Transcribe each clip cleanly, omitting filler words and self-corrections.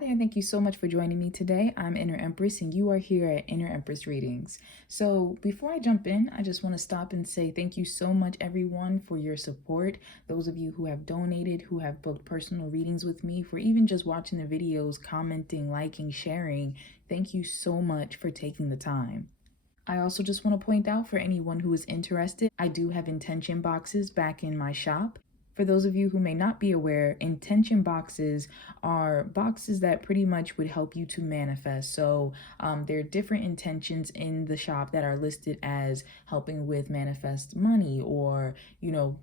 Hi there, thank you so much for joining me today. I'm Inner Empress, and you are here at Inner Empress Readings. So, before I jump in, I just want to stop and say thank you so much, everyone, for your support. Those of you who have donated, who have booked personal readings with me, for even just watching the videos, commenting, liking, sharing. Thank you so much for taking the time. I also just want to point out for anyone who is interested, I do have intention boxes back in my shop. For those of you who may not be aware, intention boxes are boxes that pretty much would help you to manifest. So there are different intentions in the shop that are listed as helping with manifest money or,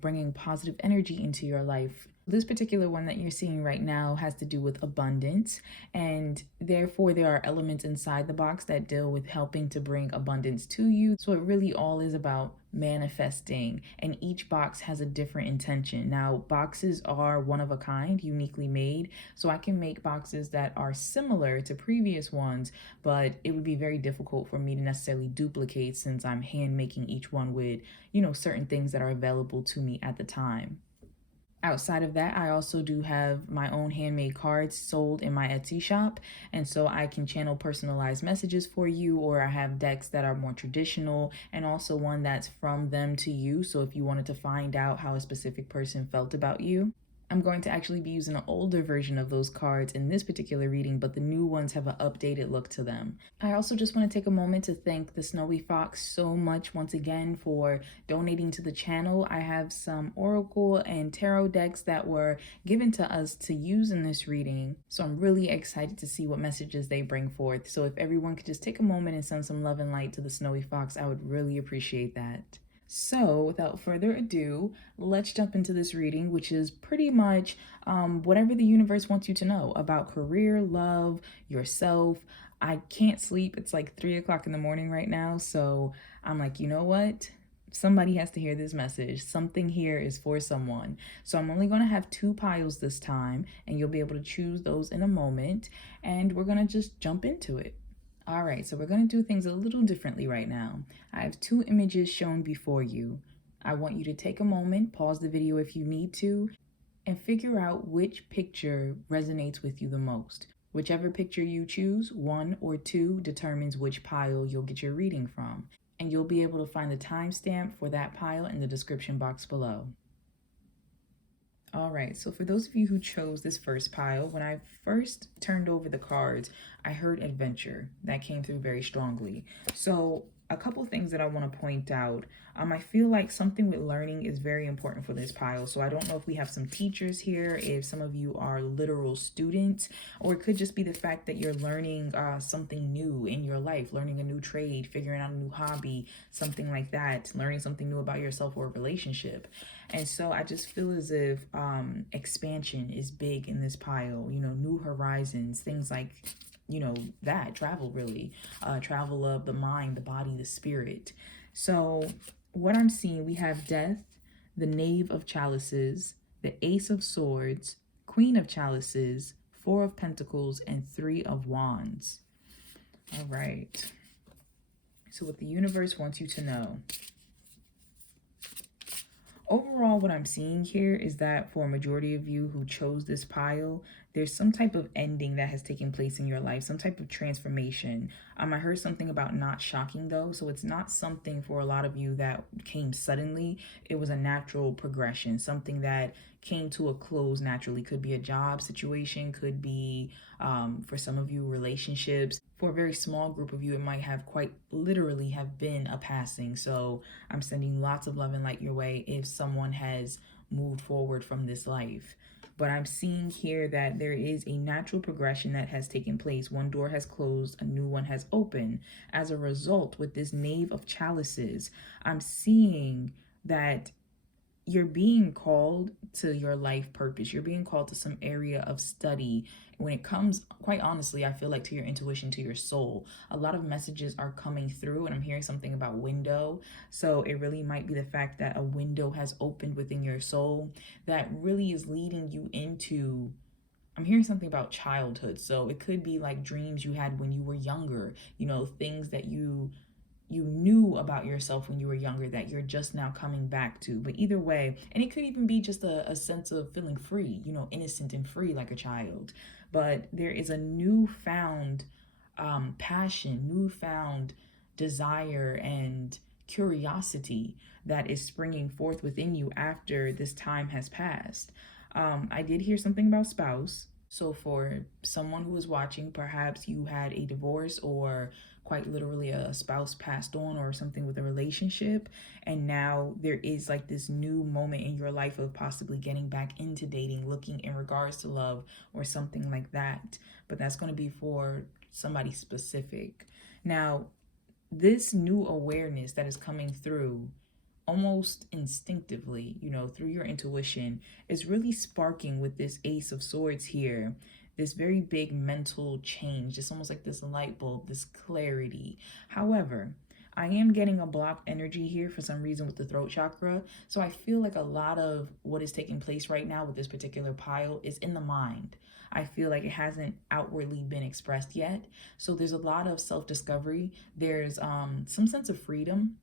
bringing positive energy into your life. This particular one that you're seeing right now has to do with abundance, and therefore there are elements inside the box that deal with helping to bring abundance to you. So it really all is about manifesting, and each box has a different intention. Now, boxes are one of a kind, uniquely made, so I can make boxes that are similar to previous ones, but it would be very difficult for me to necessarily duplicate since I'm hand making each one with, certain things that are available to me at the time. Outside of that, I also do have my own handmade cards sold in my Etsy shop. And so I can channel personalized messages for you, or I have decks that are more traditional and also one that's from them to you. So if you wanted to find out how a specific person felt about you, I'm going to actually be using an older version of those cards in this particular reading, but the new ones have an updated look to them. I also just want to take a moment to thank the Snowy Fox so much once again for donating to the channel. I have some oracle and tarot decks that were given to us to use in this reading, so I'm really excited to see what messages they bring forth. So if everyone could just take a moment and send some love and light to the Snowy Fox, I would really appreciate that. So, without further ado, let's jump into this reading, which is pretty much whatever the universe wants you to know about career, love, yourself. I can't sleep. It's like 3 o'clock in the morning right now. So, I'm like, you know what? Somebody has to hear this message. Something here is for someone. So, I'm only going to have 2 piles this time, and you'll be able to choose those in a moment. And we're going to just jump into it. All right, so we're going to do things a little differently right now. I have 2 images shown before you. I want you to take a moment, pause the video if you need to, and figure out which picture resonates with you the most. Whichever picture you choose, 1 or 2, determines which pile you'll get your reading from. And you'll be able to find the timestamp for that pile in the description box below. All right, so for those of you who chose this first pile, when I first turned over the cards, I heard adventure. That came through very strongly. So a couple things that I want to point out. I feel like something with learning is very important for this pile. So I don't know if we have some teachers here, if some of you are literal students, or it could just be the fact that you're learning something new in your life, learning a new trade, figuring out a new hobby, something like that, learning something new about yourself or a relationship. And so I just feel as if expansion is big in this pile, new horizons, things like, that travel really, travel of the mind, the body, the spirit. So what I'm seeing, we have death, the Knave of Chalices, the Ace of Swords, Queen of Chalices, 4 of Pentacles, and 3 of Wands. All right. So what the universe wants you to know. Overall, what I'm seeing here is that for a majority of you who chose this pile, there's some type of ending that has taken place in your life, some type of transformation. I heard something about not shocking though, so it's not something for a lot of you that came suddenly. It was a natural progression, something that came to a close naturally. Could be a job situation, could be for some of you relationships. For a very small group of you, it might have quite literally have been a passing. So I'm sending lots of love and light your way if someone has moved forward from this life. But I'm seeing here that there is a natural progression that has taken place. One door has closed, a new one has opened. As a result, with this Knave of Chalices, I'm seeing that you're being called to your life purpose. You're being called to some area of study. When it comes, quite honestly, I feel like to your intuition, to your soul, a lot of messages are coming through, and I'm hearing something about window. So it really might be the fact that a window has opened within your soul that really is leading you into, I'm hearing something about childhood. So it could be like dreams you had when you were younger, things that you knew about yourself when you were younger that you're just now coming back to. But either way, and it could even be just a sense of feeling free, innocent and free like a child. but there is a newfound passion, newfound desire and curiosity that is springing forth within you after this time has passed. I did hear something about spouse. So, for someone who is watching, perhaps you had a divorce or quite literally a spouse passed on or something with a relationship, and now there is like this new moment in your life of possibly getting back into dating, looking in regards to love or something like that. But that's going to be for somebody specific. Now, this new awareness that is coming through almost instinctively, through your intuition, is really sparking with this Ace of Swords here. This very big mental change. It's almost like this light bulb, this clarity. However, I am getting a blocked energy here for some reason with the throat chakra. So I feel like a lot of what is taking place right now with this particular pile is in the mind. I feel like it hasn't outwardly been expressed yet. So there's a lot of self-discovery. There's some sense of freedom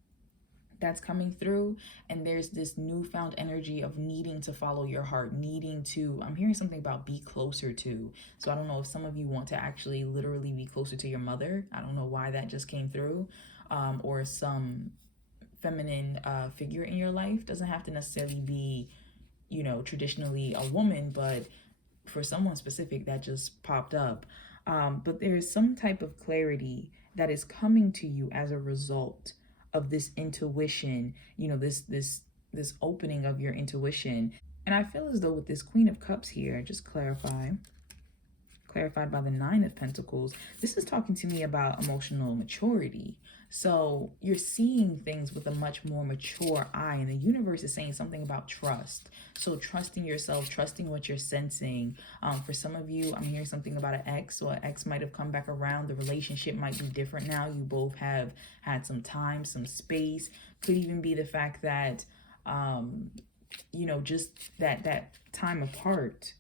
that's coming through, and there's this newfound energy of needing to follow your heart, needing to, I'm hearing something about be closer to. So I don't know if some of you want to actually literally be closer to your mother. I don't know why that just came through, or some feminine figure in your life. Doesn't have to necessarily be, traditionally a woman, but for someone specific that just popped up. But there's some type of clarity that is coming to you as a result of this intuition, this opening of your intuition. And I feel as though with this Queen of Cups here, just clarified by the Nine of Pentacles, this is talking to me about emotional maturity. So you're seeing things with a much more mature eye, and the universe is saying something about trust. So trusting yourself, trusting what you're sensing. For some of you, I'm hearing something about an ex, or an ex might have come back around. The relationship might be different now. You both have had some time, some space. Could even be the fact that, just that time apart.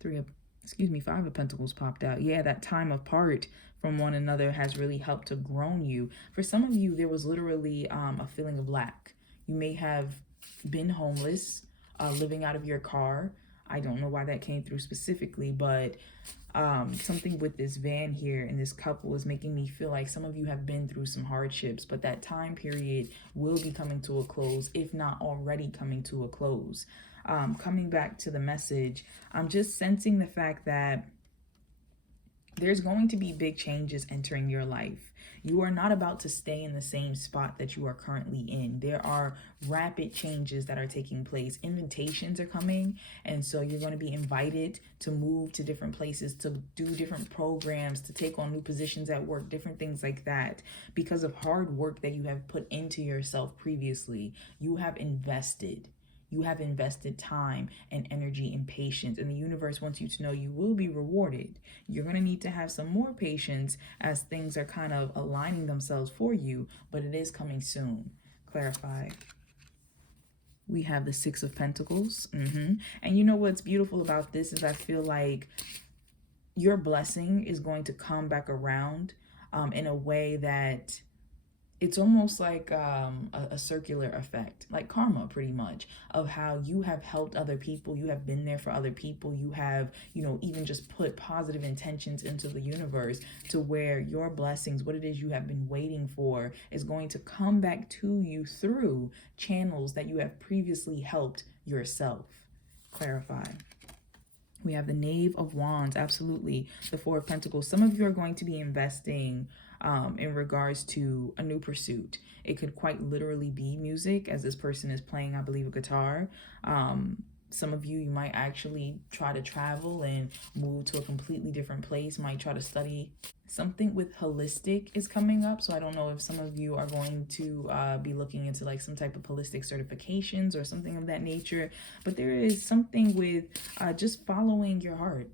Five of Pentacles popped out. Yeah, that time apart from one another has really helped to grown you. For some of you, there was literally a feeling of lack. You may have been homeless, living out of your car. I don't know why that came through specifically, but something with this van here and this couple is making me feel like some of you have been through some hardships, but that time period will be coming to a close, if not already coming to a close. Coming back to the message, I'm just sensing the fact that there's going to be big changes entering your life. You are not about to stay in the same spot that you are currently in. There are rapid changes that are taking place. Invitations are coming, and so you're going to be invited to move to different places, to do different programs, to take on new positions at work, different things like that. Because of hard work that you have put into yourself previously, you have invested. You have invested time and energy and patience, and the universe wants you to know you will be rewarded. You're going to need to have some more patience as things are kind of aligning themselves for you, but it is coming soon. Clarify. We have the Six of Pentacles. And you know what's beautiful about this is I feel like your blessing is going to come back around in a way that it's almost like a circular effect, like karma pretty much, of how you have helped other people, you have been there for other people, you have, even just put positive intentions into the universe to where your blessings, what it is you have been waiting for, is going to come back to you through channels that you have previously helped yourself. Clarify. We have the Knave of Wands, absolutely. The Four of Pentacles. Some of you are going to be investing in regards to a new pursuit. It could quite literally be music, as this person is playing, I believe, a guitar. Some of you might actually try to travel and move to a completely different place, might try to study. Something with holistic is coming up, so I don't know if some of you are going to be looking into like some type of holistic certifications or something of that nature. But there is something with just following your heart,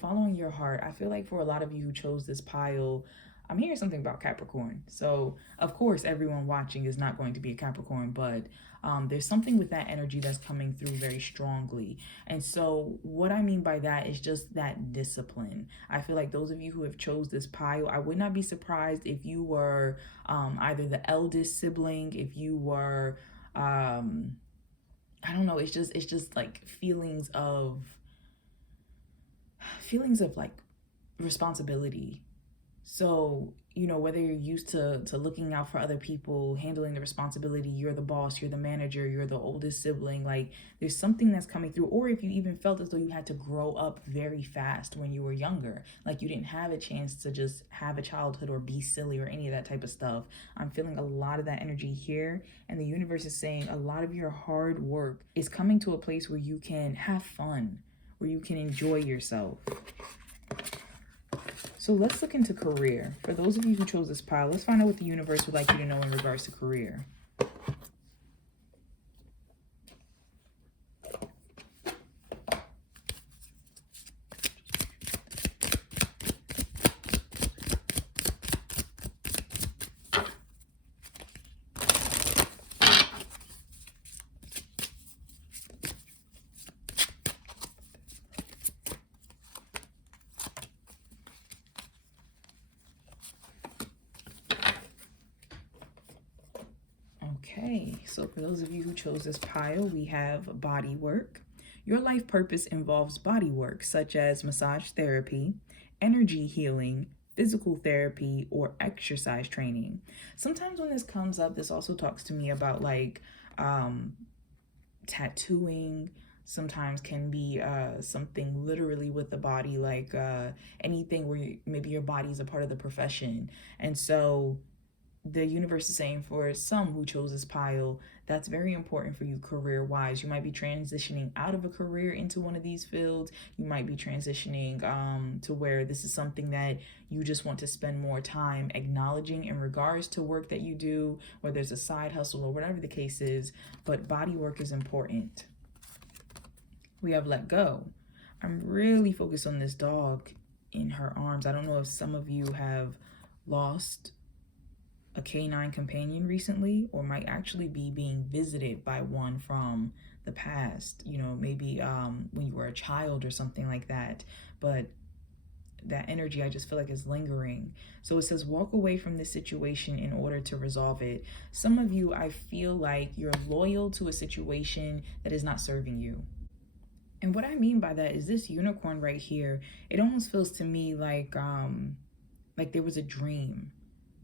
following your heart. I feel like for a lot of you who chose this pile, I'm hearing something about Capricorn. So, of course, everyone watching is not going to be a Capricorn, but there's something with that energy that's coming through very strongly. And so what I mean by that is just that discipline. I feel like those of you who have chose this pile, I would not be surprised if you were either the eldest sibling, if you were, I don't know, it's just like feelings of, feelings of like responsibility. So, whether you're used to looking out for other people, handling the responsibility, you're the boss, you're the manager, you're the oldest sibling, like there's something that's coming through. Or if you even felt as though you had to grow up very fast when you were younger, like you didn't have a chance to just have a childhood or be silly or any of that type of stuff. I'm feeling a lot of that energy here. And the universe is saying a lot of your hard work is coming to a place where you can have fun, where you can enjoy yourself. So let's look into career. For those of you who chose this pile, let's find out what the universe would like you to know in regards to career. Okay, so for those of you who chose this pile, we have body work. Your life purpose involves body work, such as massage therapy, energy healing, physical therapy, or exercise training. Sometimes when this comes up, this also talks to me about like tattooing. Sometimes can be something literally with the body, like anything where maybe your body is a part of the profession. And so the universe is saying for some who chose this pile, that's very important for you career-wise. You might be transitioning out of a career into one of these fields. You might be transitioning to where this is something that you just want to spend more time acknowledging in regards to work that you do, whether it's a side hustle or whatever the case is. But body work is important. We have let go. I'm really focused on this dog in her arms. I don't know if some of you have lost a canine companion recently, or might actually be being visited by one from the past, maybe when you were a child or something like that. But that energy, I just feel like, is lingering. So it says walk away from this situation in order to resolve it. Some of you, I feel like you're loyal to a situation that is not serving you. And what I mean by that is this unicorn right here, it almost feels to me like there was a dream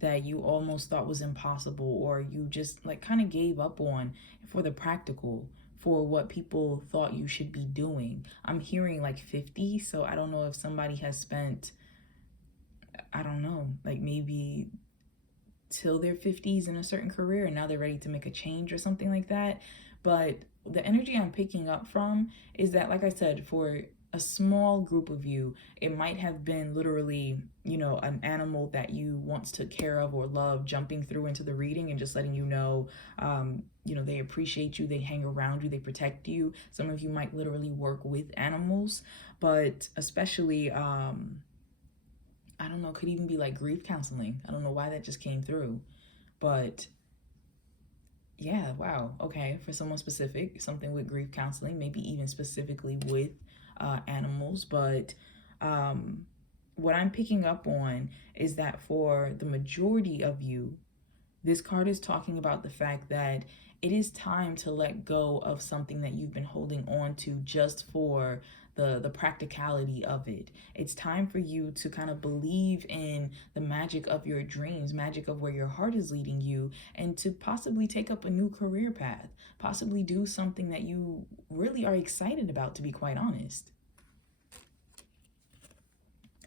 that you almost thought was impossible, or you just like kind of gave up on for the practical, for what people thought you should be doing. I'm hearing like 50, so I don't know if somebody has spent, I don't know, like maybe till their 50s in a certain career and now they're ready to make a change or something like that. But the energy I'm picking up from is that, like I said, for a small group of you, it might have been literally, an animal that you once took care of or loved jumping through into the reading and just letting you know, they appreciate you, they hang around you, they protect you. Some of you might literally work with animals, but especially, I don't know, could even be like grief counseling. I don't know why that just came through, but yeah, wow, okay, for someone specific, something with grief counseling, maybe even specifically with animals. But what I'm picking up on is that for the majority of you, this card is talking about the fact that it is time to let go of something that you've been holding on to just for the practicality of it. It's time for you to kind of believe in the magic of your dreams, magic of where your heart is leading you, and to possibly take up a new career path, possibly do something that you really are excited about, to be quite honest.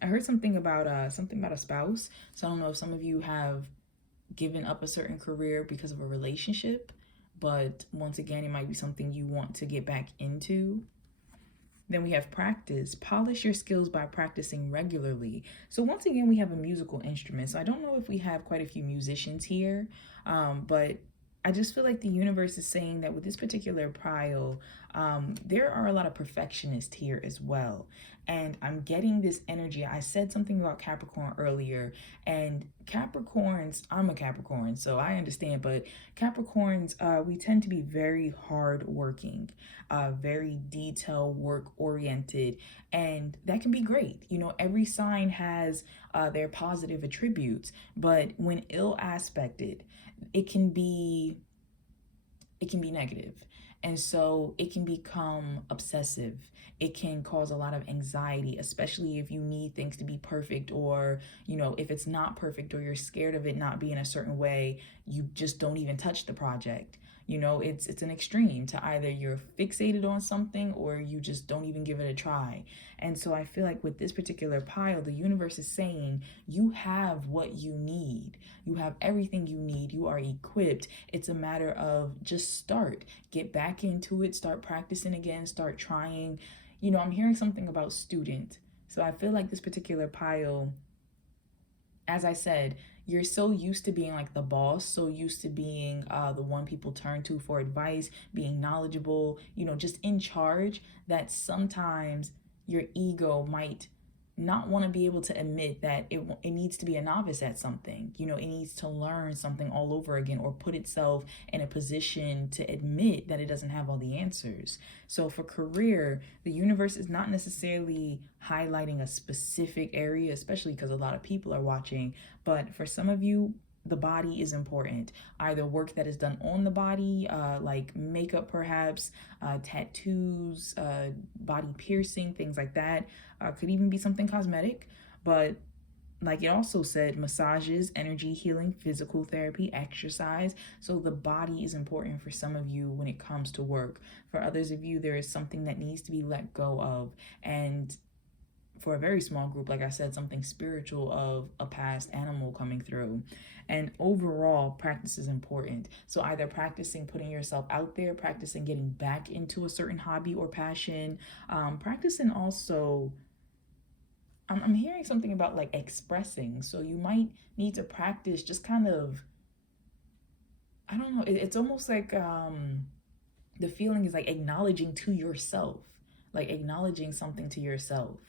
I heard something about a spouse. So I don't know if some of you have given up a certain career because of a relationship, but once again, it might be something you want to get back into. Then we have practice. Polish your skills by practicing regularly. So once again, we have a musical instrument. So I don't know if we have quite a few musicians here, but I just feel like the universe is saying that with this particular pile, there are a lot of perfectionists here as well. And I'm getting this energy. I said something about Capricorn earlier, and Capricorns, I'm a Capricorn, so I understand, but Capricorns, we tend to be very hardworking, very detail work oriented, and that can be great. Every sign has their positive attributes, but when ill aspected, it can be negative. And so it can become obsessive. It can cause a lot of anxiety, especially if you need things to be perfect, or, if it's not perfect, or you're scared of it not being a certain way, you just don't even touch the project. It's an extreme to either you're fixated on something or you just don't even give it a try. And so I feel like with this particular pile, the universe is saying you have what you need. You have everything you need. You are equipped. It's a matter of just start. Get back into it. Start practicing again. Start trying. I'm hearing something about student. So I feel like this particular pile, as I said, you're so used to being like the boss, so used to being the one people turn to for advice, being knowledgeable, just in charge, that sometimes your ego might not want to be able to admit that it needs to be a novice at something. It needs to learn something all over again, or put itself in a position to admit that it doesn't have all the answers. So for career, the universe is not necessarily highlighting a specific area, especially because a lot of people are watching. But for some of you, the body is important. Either work that is done on the body, like makeup perhaps, tattoos, body piercing, things like that. Could even be something cosmetic. But like it also said, massages, energy healing, physical therapy, exercise. So the body is important for some of you when it comes to work. For others of you, there is something that needs to be let go of. And for a very small group, like I said, something spiritual of a past animal coming through. And overall, practice is important. So either practicing putting yourself out there, practicing getting back into a certain hobby or passion, practicing also, I'm hearing something about like expressing. So you might need to practice just kind of, I don't know, it's almost like the feeling is like acknowledging to yourself, like acknowledging something to yourself.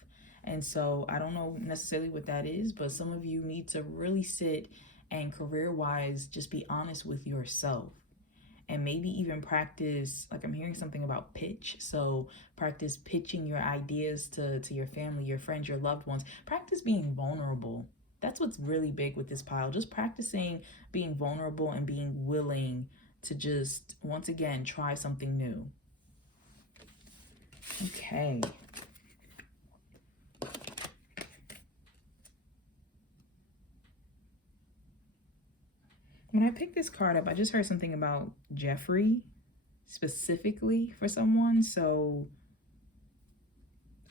And so I don't know necessarily what that is, but some of you need to really sit and career wise just be honest with yourself. And maybe even practice, like I'm hearing something about pitch. So practice pitching your ideas to your family, your friends, your loved ones. Practice being vulnerable. That's what's really big with this pile. Just practicing being vulnerable and being willing to just, once again, try something new. Okay. When I picked this card up, I just heard something about Jeffrey specifically for someone. So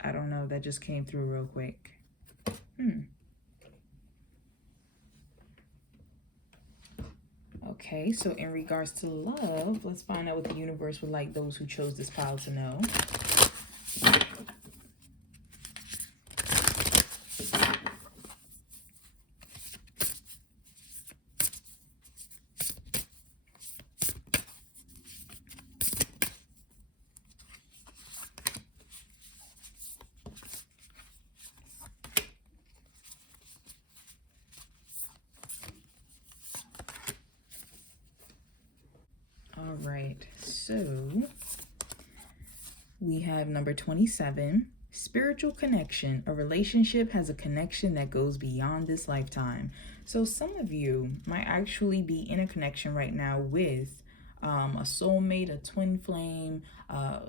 I don't know. That just came through real quick. Okay, so in regards to love, let's find out what the universe would like those who chose this pile to know. All right, so we have number 27, spiritual connection. A relationship has a connection that goes beyond this lifetime. So some of you might actually be in a connection right now with a soulmate, a twin flame,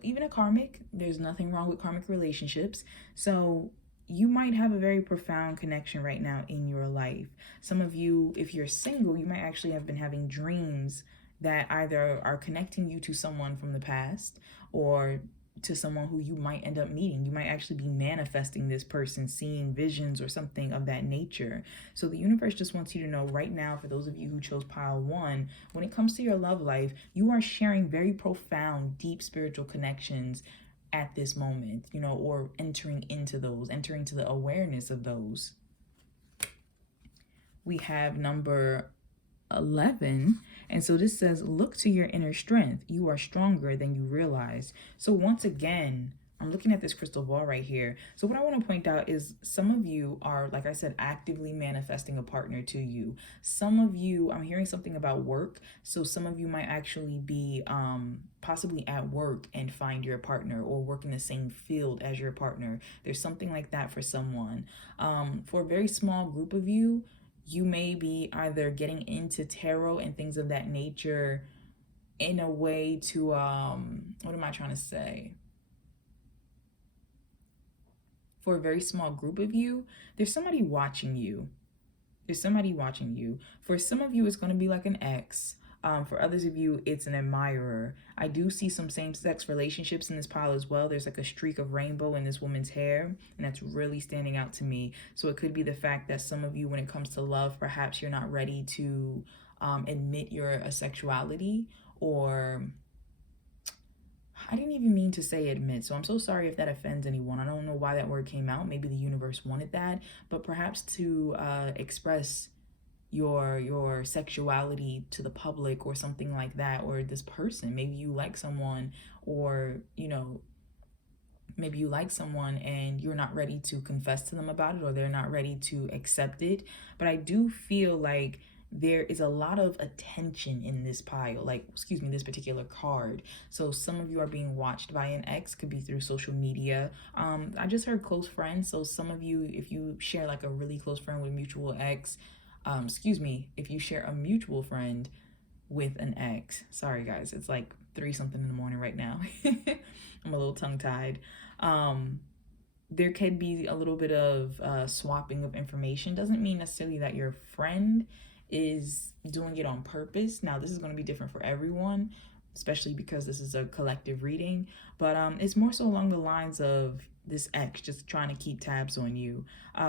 even a karmic. There's nothing wrong with karmic relationships. So you might have a very profound connection right now in your life. Some of you, if you're single, you might actually have been having dreams that either are connecting you to someone from the past or to someone who you might end up meeting. You might actually be manifesting this person, seeing visions or something of that nature. So the universe just wants you to know right now, for those of you who chose pile 1, when it comes to your love life, you are sharing very profound, deep spiritual connections at this moment, or entering into the awareness of those. We have number 11, and so this says, look to your inner strength. You are stronger than you realize. So once again, I'm looking at this crystal ball right here. So what I want to point out is some of you are, like I said, actively manifesting a partner to you. Some of you, I'm hearing something about work. So some of you might actually be possibly at work and find your partner, or work in the same field as your partner. There's something like that for someone. For a very small group of you, you may be either getting into tarot and things of that nature in a way to, what am I trying to say? For a very small group of you, there's somebody watching you. There's somebody watching you. For some of you, it's going to be like an ex. For others of you, it's an admirer. I do see some same-sex relationships in this pile as well. There's like a streak of rainbow in this woman's hair, and that's really standing out to me. So it could be the fact that some of you, when it comes to love, perhaps you're not ready to admit your asexuality, or I didn't even mean to say admit, so I'm so sorry if that offends anyone. I don't know why that word came out. Maybe the universe wanted that, but perhaps to express your sexuality to the public or something like that, or this person. Maybe you like someone, or maybe you like someone and you're not ready to confess to them about it, or they're not ready to accept it. But I do feel like there is a lot of attention in this pile, like, excuse me, this particular card. So some of you are being watched by an ex, could be through social media. I just heard close friends. So some of you, if you share like a really close friend with a mutual ex, if you share a mutual friend with an ex. Sorry guys, it's like 3 something in the morning right now. I'm a little tongue tied. There could be a little bit of swapping of information. Doesn't mean necessarily that your friend is doing it on purpose. Now, this is going to be different for everyone, especially because this is a collective reading, but it's more so along the lines of this ex just trying to keep tabs on you.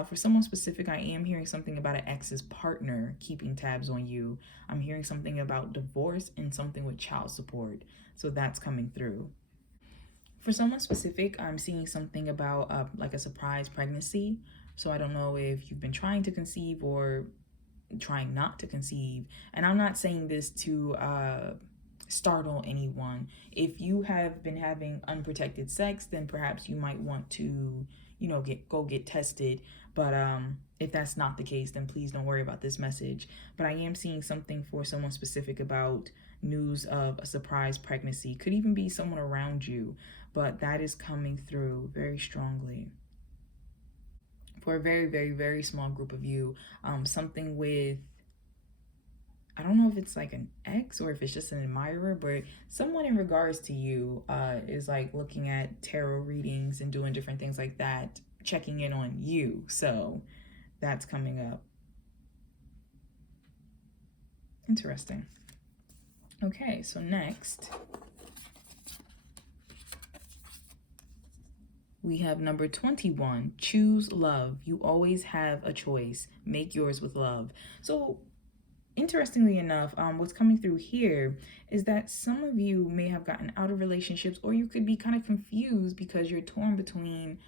For someone specific, I am hearing something about an ex's partner keeping tabs on you. I'm hearing something about divorce and something with child support. So that's coming through. For someone specific, I'm seeing something about like a surprise pregnancy. So I don't know if you've been trying to conceive or trying not to conceive. And I'm not saying this to startle anyone. If you have been having unprotected sex, then perhaps you might want to, go get tested. But if that's not the case, then please don't worry about this message. But I am seeing something for someone specific about news of a surprise pregnancy. Could even be someone around you, but that is coming through very strongly. For a very, very, very small group of you, something with, I don't know if it's like an ex or if it's just an admirer, but someone in regards to you is like looking at tarot readings and doing different things like that, checking in on you. So that's coming up. Interesting. Okay, so next we have number 21, choose love. You always have a choice. Make yours with love. So interestingly enough, what's coming through here is that some of you may have gotten out of relationships, or you could be kind of confused because you're torn between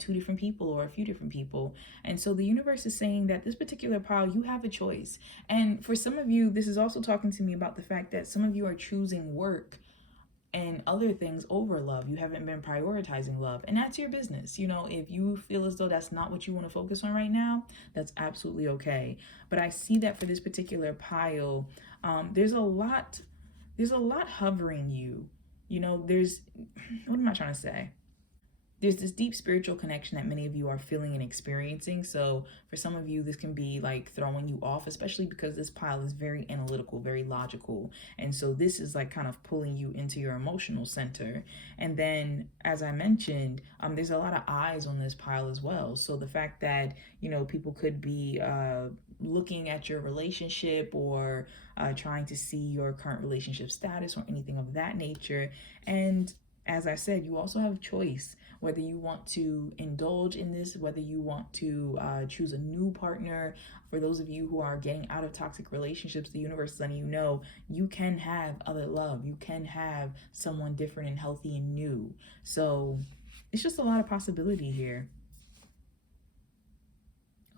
2 different people or a few different people. And so the universe is saying that this particular pile, you have a choice. And for some of you, this is also talking to me about the fact that some of you are choosing work and other things over love. You haven't been prioritizing love, and that's your business. If you feel as though that's not what you want to focus on right now, that's absolutely okay. But I see that for this particular pile, there's a lot hovering you. There's what am I trying to say? There's this deep spiritual connection that many of you are feeling and experiencing. So for some of you, this can be like throwing you off, especially because this pile is very analytical, very logical. And so this is like kind of pulling you into your emotional center. And then, as I mentioned, there's a lot of eyes on this pile as well. So the fact that, people could be looking at your relationship, or trying to see your current relationship status or anything of that nature. And as I said, you also have choice whether you want to indulge in this, whether you want to choose a new partner. For those of you who are getting out of toxic relationships, the universe is letting you know you can have other love. You can have someone different and healthy and new. So it's just a lot of possibility here.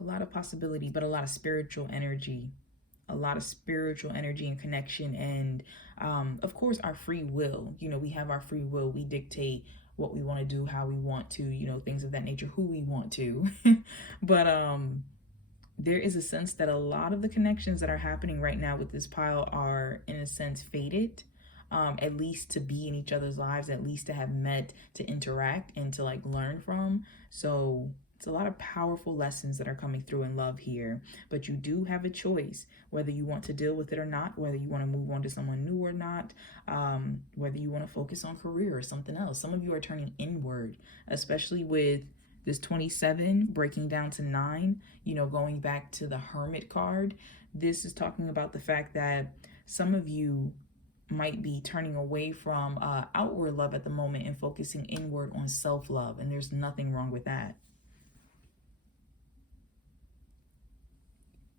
A lot of possibility, but a lot of spiritual energy. A lot of spiritual energy and connection, and of course our free will. We have our free will. We dictate what we want to do, how we want to, things of that nature, who we want to. But there is a sense that a lot of the connections that are happening right now with this pile are in a sense fated, at least to be in each other's lives, at least to have met, to interact, and to like learn from. So It's a lot of powerful lessons that are coming through in love here, but you do have a choice whether you want to deal with it or not, whether you want to move on to someone new or not, whether you want to focus on career or something else. Some of you are turning inward, especially with this 27 breaking down to 9, you know, going back to the Hermit card. This is talking about the fact that some of you might be turning away from outward love at the moment and focusing inward on self-love, and there's nothing wrong with that.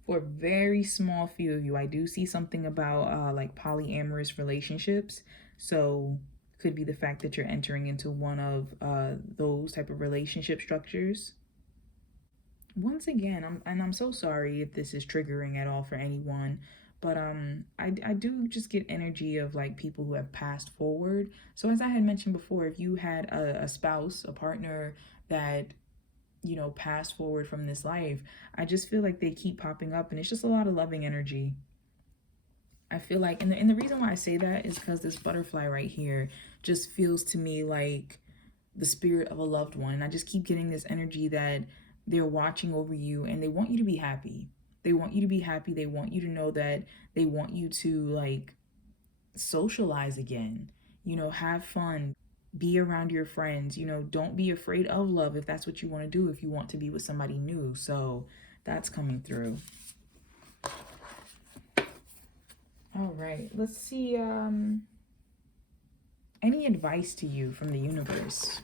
For a very small few of you, I do see something about like polyamorous relationships. So could be the fact that you're entering into one of those type of relationship structures. Once again, I'm so sorry if this is triggering at all for anyone, but I do just get energy of like people who have passed forward. So as I had mentioned before, if you had a spouse, a partner that, you know, passed forward from this life, I just feel like they keep popping up, and it's just a lot of loving energy. I feel like, and the reason why I say that is because this butterfly right here just feels to me like the spirit of a loved one. And I just keep getting this energy that they're watching over you and they want you to be happy. They want you to be happy. They want you to know that they want you to like socialize again, you know, have fun, be around your friends, you know, don't be afraid of love if that's what you want to do, if you want to be with somebody new. So that's coming through. All right, let's see. Any advice to you from the universe?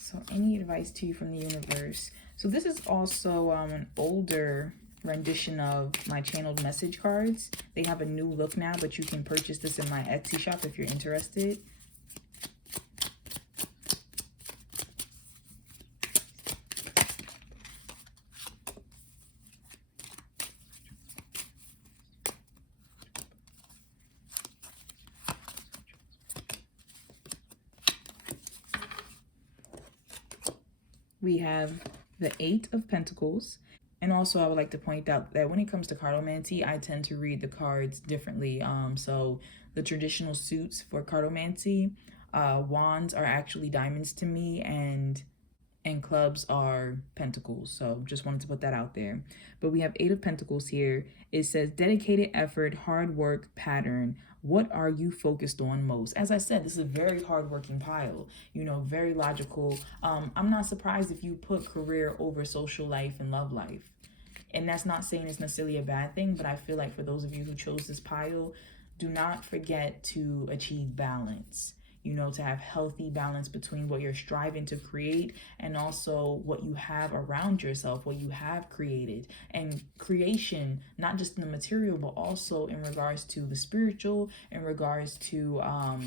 So any advice to you from the universe? So this is also an older rendition of my channeled message cards. They have a new look now, but you can purchase this in my Etsy shop if you're interested. We have the 8 of Pentacles. And also I would like to point out that when it comes to cartomancy, I tend to read the cards differently. So the traditional suits for cartomancy, wands are actually diamonds to me, and clubs are pentacles. So just wanted to put that out there. But we have 8 of Pentacles here. It says dedicated effort, hard work, pattern. What are you focused on most? As I said, this is a very hardworking pile, you know, very logical. I'm not surprised if you put career over social life and love life. And that's not saying it's necessarily a bad thing, but I feel like for those of you who chose this pile, do not forget to achieve balance. You know, to have healthy balance between what you're striving to create and also what you have around yourself, what you have created. And creation, not just in the material, but also in regards to the spiritual, in regards to,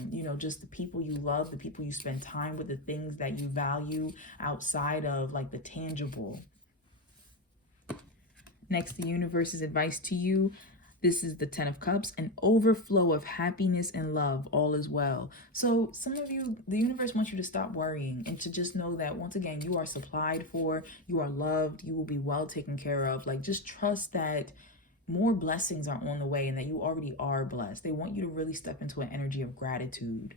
you know, just the people you love, the people you spend time with, the things that you value outside of like the tangible. Next, the universe's advice to you. This is the 10 of Cups, an overflow of happiness and love, all is well. So some of you, the universe wants you to stop worrying and to just know that once again, you are supplied for, you are loved, you will be well taken care of. Like just trust that more blessings are on the way and that you already are blessed. They want you to really step into an energy of gratitude.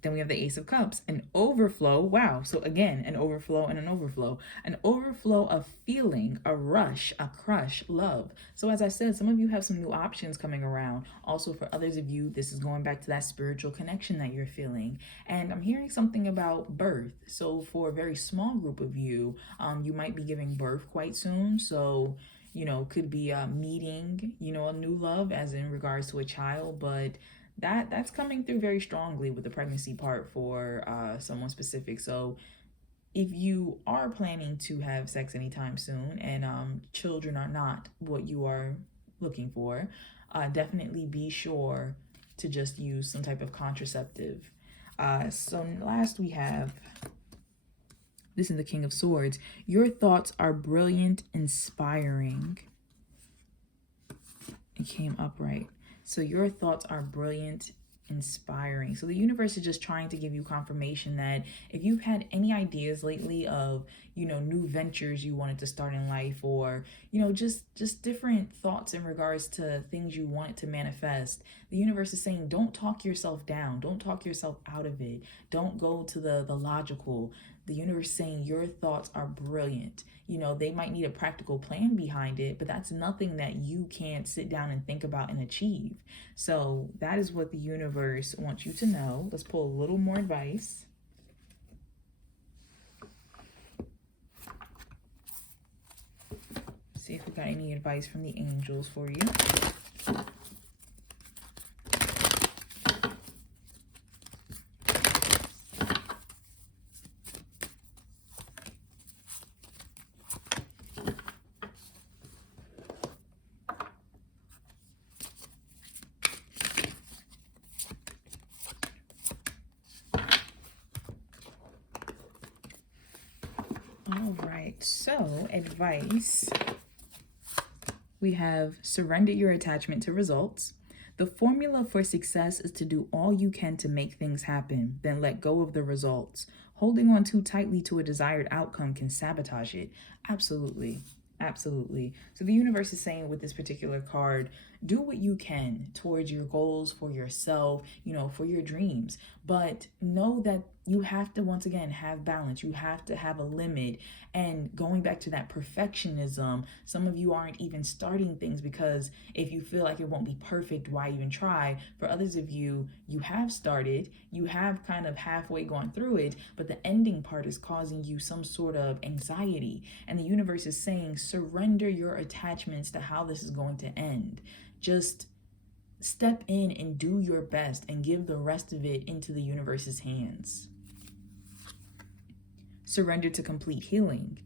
Then we have the Ace of Cups, an overflow. Wow. So again, an overflow and an overflow. An overflow of feeling, a rush, a crush, love. So as I said, some of you have some new options coming around. Also for others of you, this is going back to that spiritual connection that you're feeling. And I'm hearing something about birth. So for a very small group of you, you might be giving birth quite soon. So, you know, could be meeting, you know, a new love as in regards to a child, but that's coming through very strongly with the pregnancy part for someone specific. So if you are planning to have sex anytime soon and children are not what you are looking for, definitely be sure to just use some type of contraceptive. So last we have, this is the King of Swords. Your thoughts are brilliant, inspiring. It came upright. So your thoughts are brilliant, inspiring. So the universe is just trying to give you confirmation that if you've had any ideas lately of, new ventures you wanted to start in life, or, just different thoughts in regards to things you wanted to manifest, the universe is saying, don't talk yourself down. Don't talk yourself out of it. Don't go to the logical. The universe is saying your thoughts are brilliant. They might need a practical plan behind it, but that's nothing that you can't sit down and think about and achieve. So that is what the universe wants you to know. Let's pull a little more advice. See if we got any advice from the angels for you. All right, so advice. We have surrender your attachment to results. The formula for success is to do all you can to make things happen, then let go of the results. Holding on too tightly to a desired outcome can sabotage it. Absolutely. Absolutely. So the universe is saying with this particular card, do what you can towards your goals, for yourself, for your dreams. But know that you have to, once again, have balance. You have to have a limit. And going back to that perfectionism, some of you aren't even starting things because if you feel like it won't be perfect, why even try? For others of you, you have started, you have kind of halfway gone through it, but the ending part is causing you some sort of anxiety. And the universe is saying, surrender your attachments to how this is going to end. Just step in and do your best and give the rest of it into the universe's hands. Surrender to complete healing.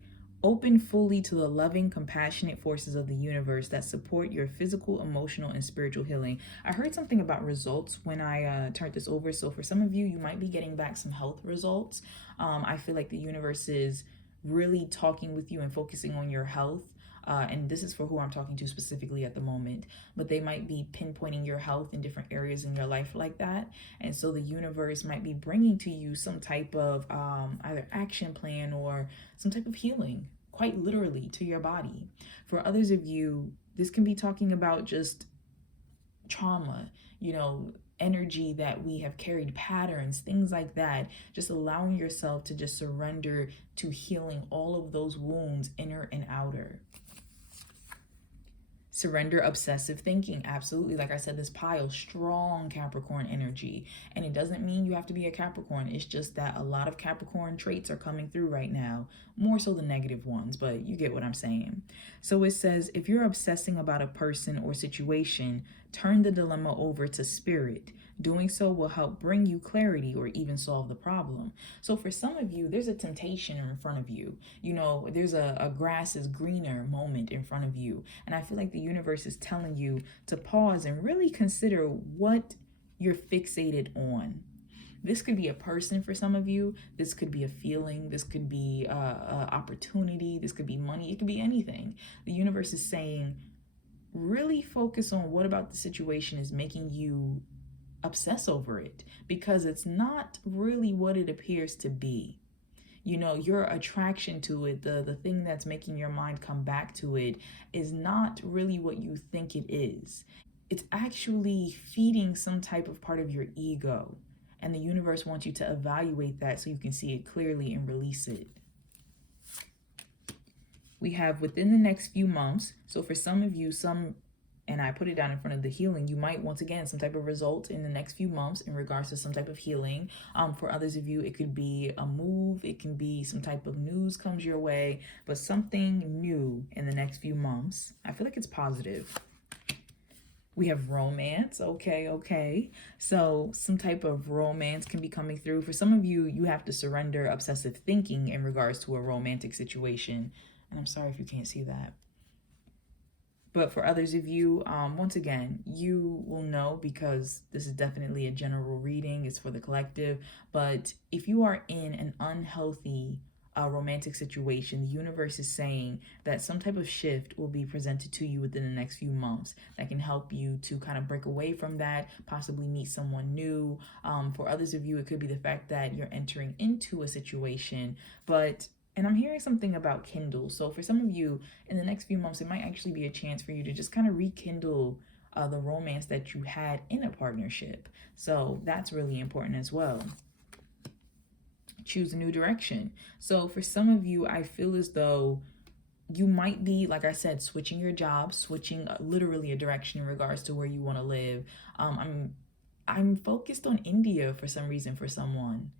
Open fully to the loving, compassionate forces of the universe that support your physical, emotional, and spiritual healing. I heard something about results when I turned this over. So for some of you, you might be getting back some health results. I feel like the universe is really talking with you and focusing on your health. And this is for who I'm talking to specifically at the moment, but they might be pinpointing your health in different areas in your life like that. And so the universe might be bringing to you some type of either action plan or some type of healing, quite literally, to your body. For others of you, this can be talking about just trauma, energy that we have carried, patterns, things like that. Just allowing yourself to just surrender to healing all of those wounds, inner and outer. Surrender obsessive thinking. Absolutely. Like I said, this pile, strong Capricorn energy. And it doesn't mean you have to be a Capricorn. It's just that a lot of Capricorn traits are coming through right now, more so the negative ones, but you get what I'm saying. So it says, if you're obsessing about a person or situation, turn the dilemma over to spirit. Doing so will help bring you clarity or even solve the problem. So for some of you, there's a temptation in front of you. There's a grass is greener moment in front of you. And I feel like the universe is telling you to pause and really consider what you're fixated on. This could be a person for some of you. This could be a feeling. This could be an opportunity. This could be money. It could be anything. The universe is saying, really focus on what about the situation is making you obsess over it, because it's not really what it appears to be. Your attraction to it, the thing that's making your mind come back to it, is not really what you think it is. It's actually feeding some type of part of your ego. And the universe wants you to evaluate that so you can see it clearly and release it. We have within the next few months. So for some of you, and I put it down in front of the healing, you might, once again, some type of result in the next few months in regards to some type of healing. For others of you, it could be a move. It can be some type of news comes your way, but something new in the next few months. I feel like it's positive. We have romance. Okay. So some type of romance can be coming through. For some of you, you have to surrender obsessive thinking in regards to a romantic situation. And I'm sorry if you can't see that. But for others of you, once again, you will know, because this is definitely a general reading. It's for the collective. But if you are in an unhealthy romantic situation, the universe is saying that some type of shift will be presented to you within the next few months that can help you to kind of break away from that, possibly meet someone new. For others of you, it could be the fact that you're entering into a situation, and I'm hearing something about Kindle. So for some of you, in the next few months, it might actually be a chance for you to just kind of rekindle the romance that you had in a partnership. So that's really important as well. Choose a new direction. So for some of you, I feel as though you might be, like I said, switching your job, switching literally a direction in regards to where you want to live. I'm focused on India for some reason for someone.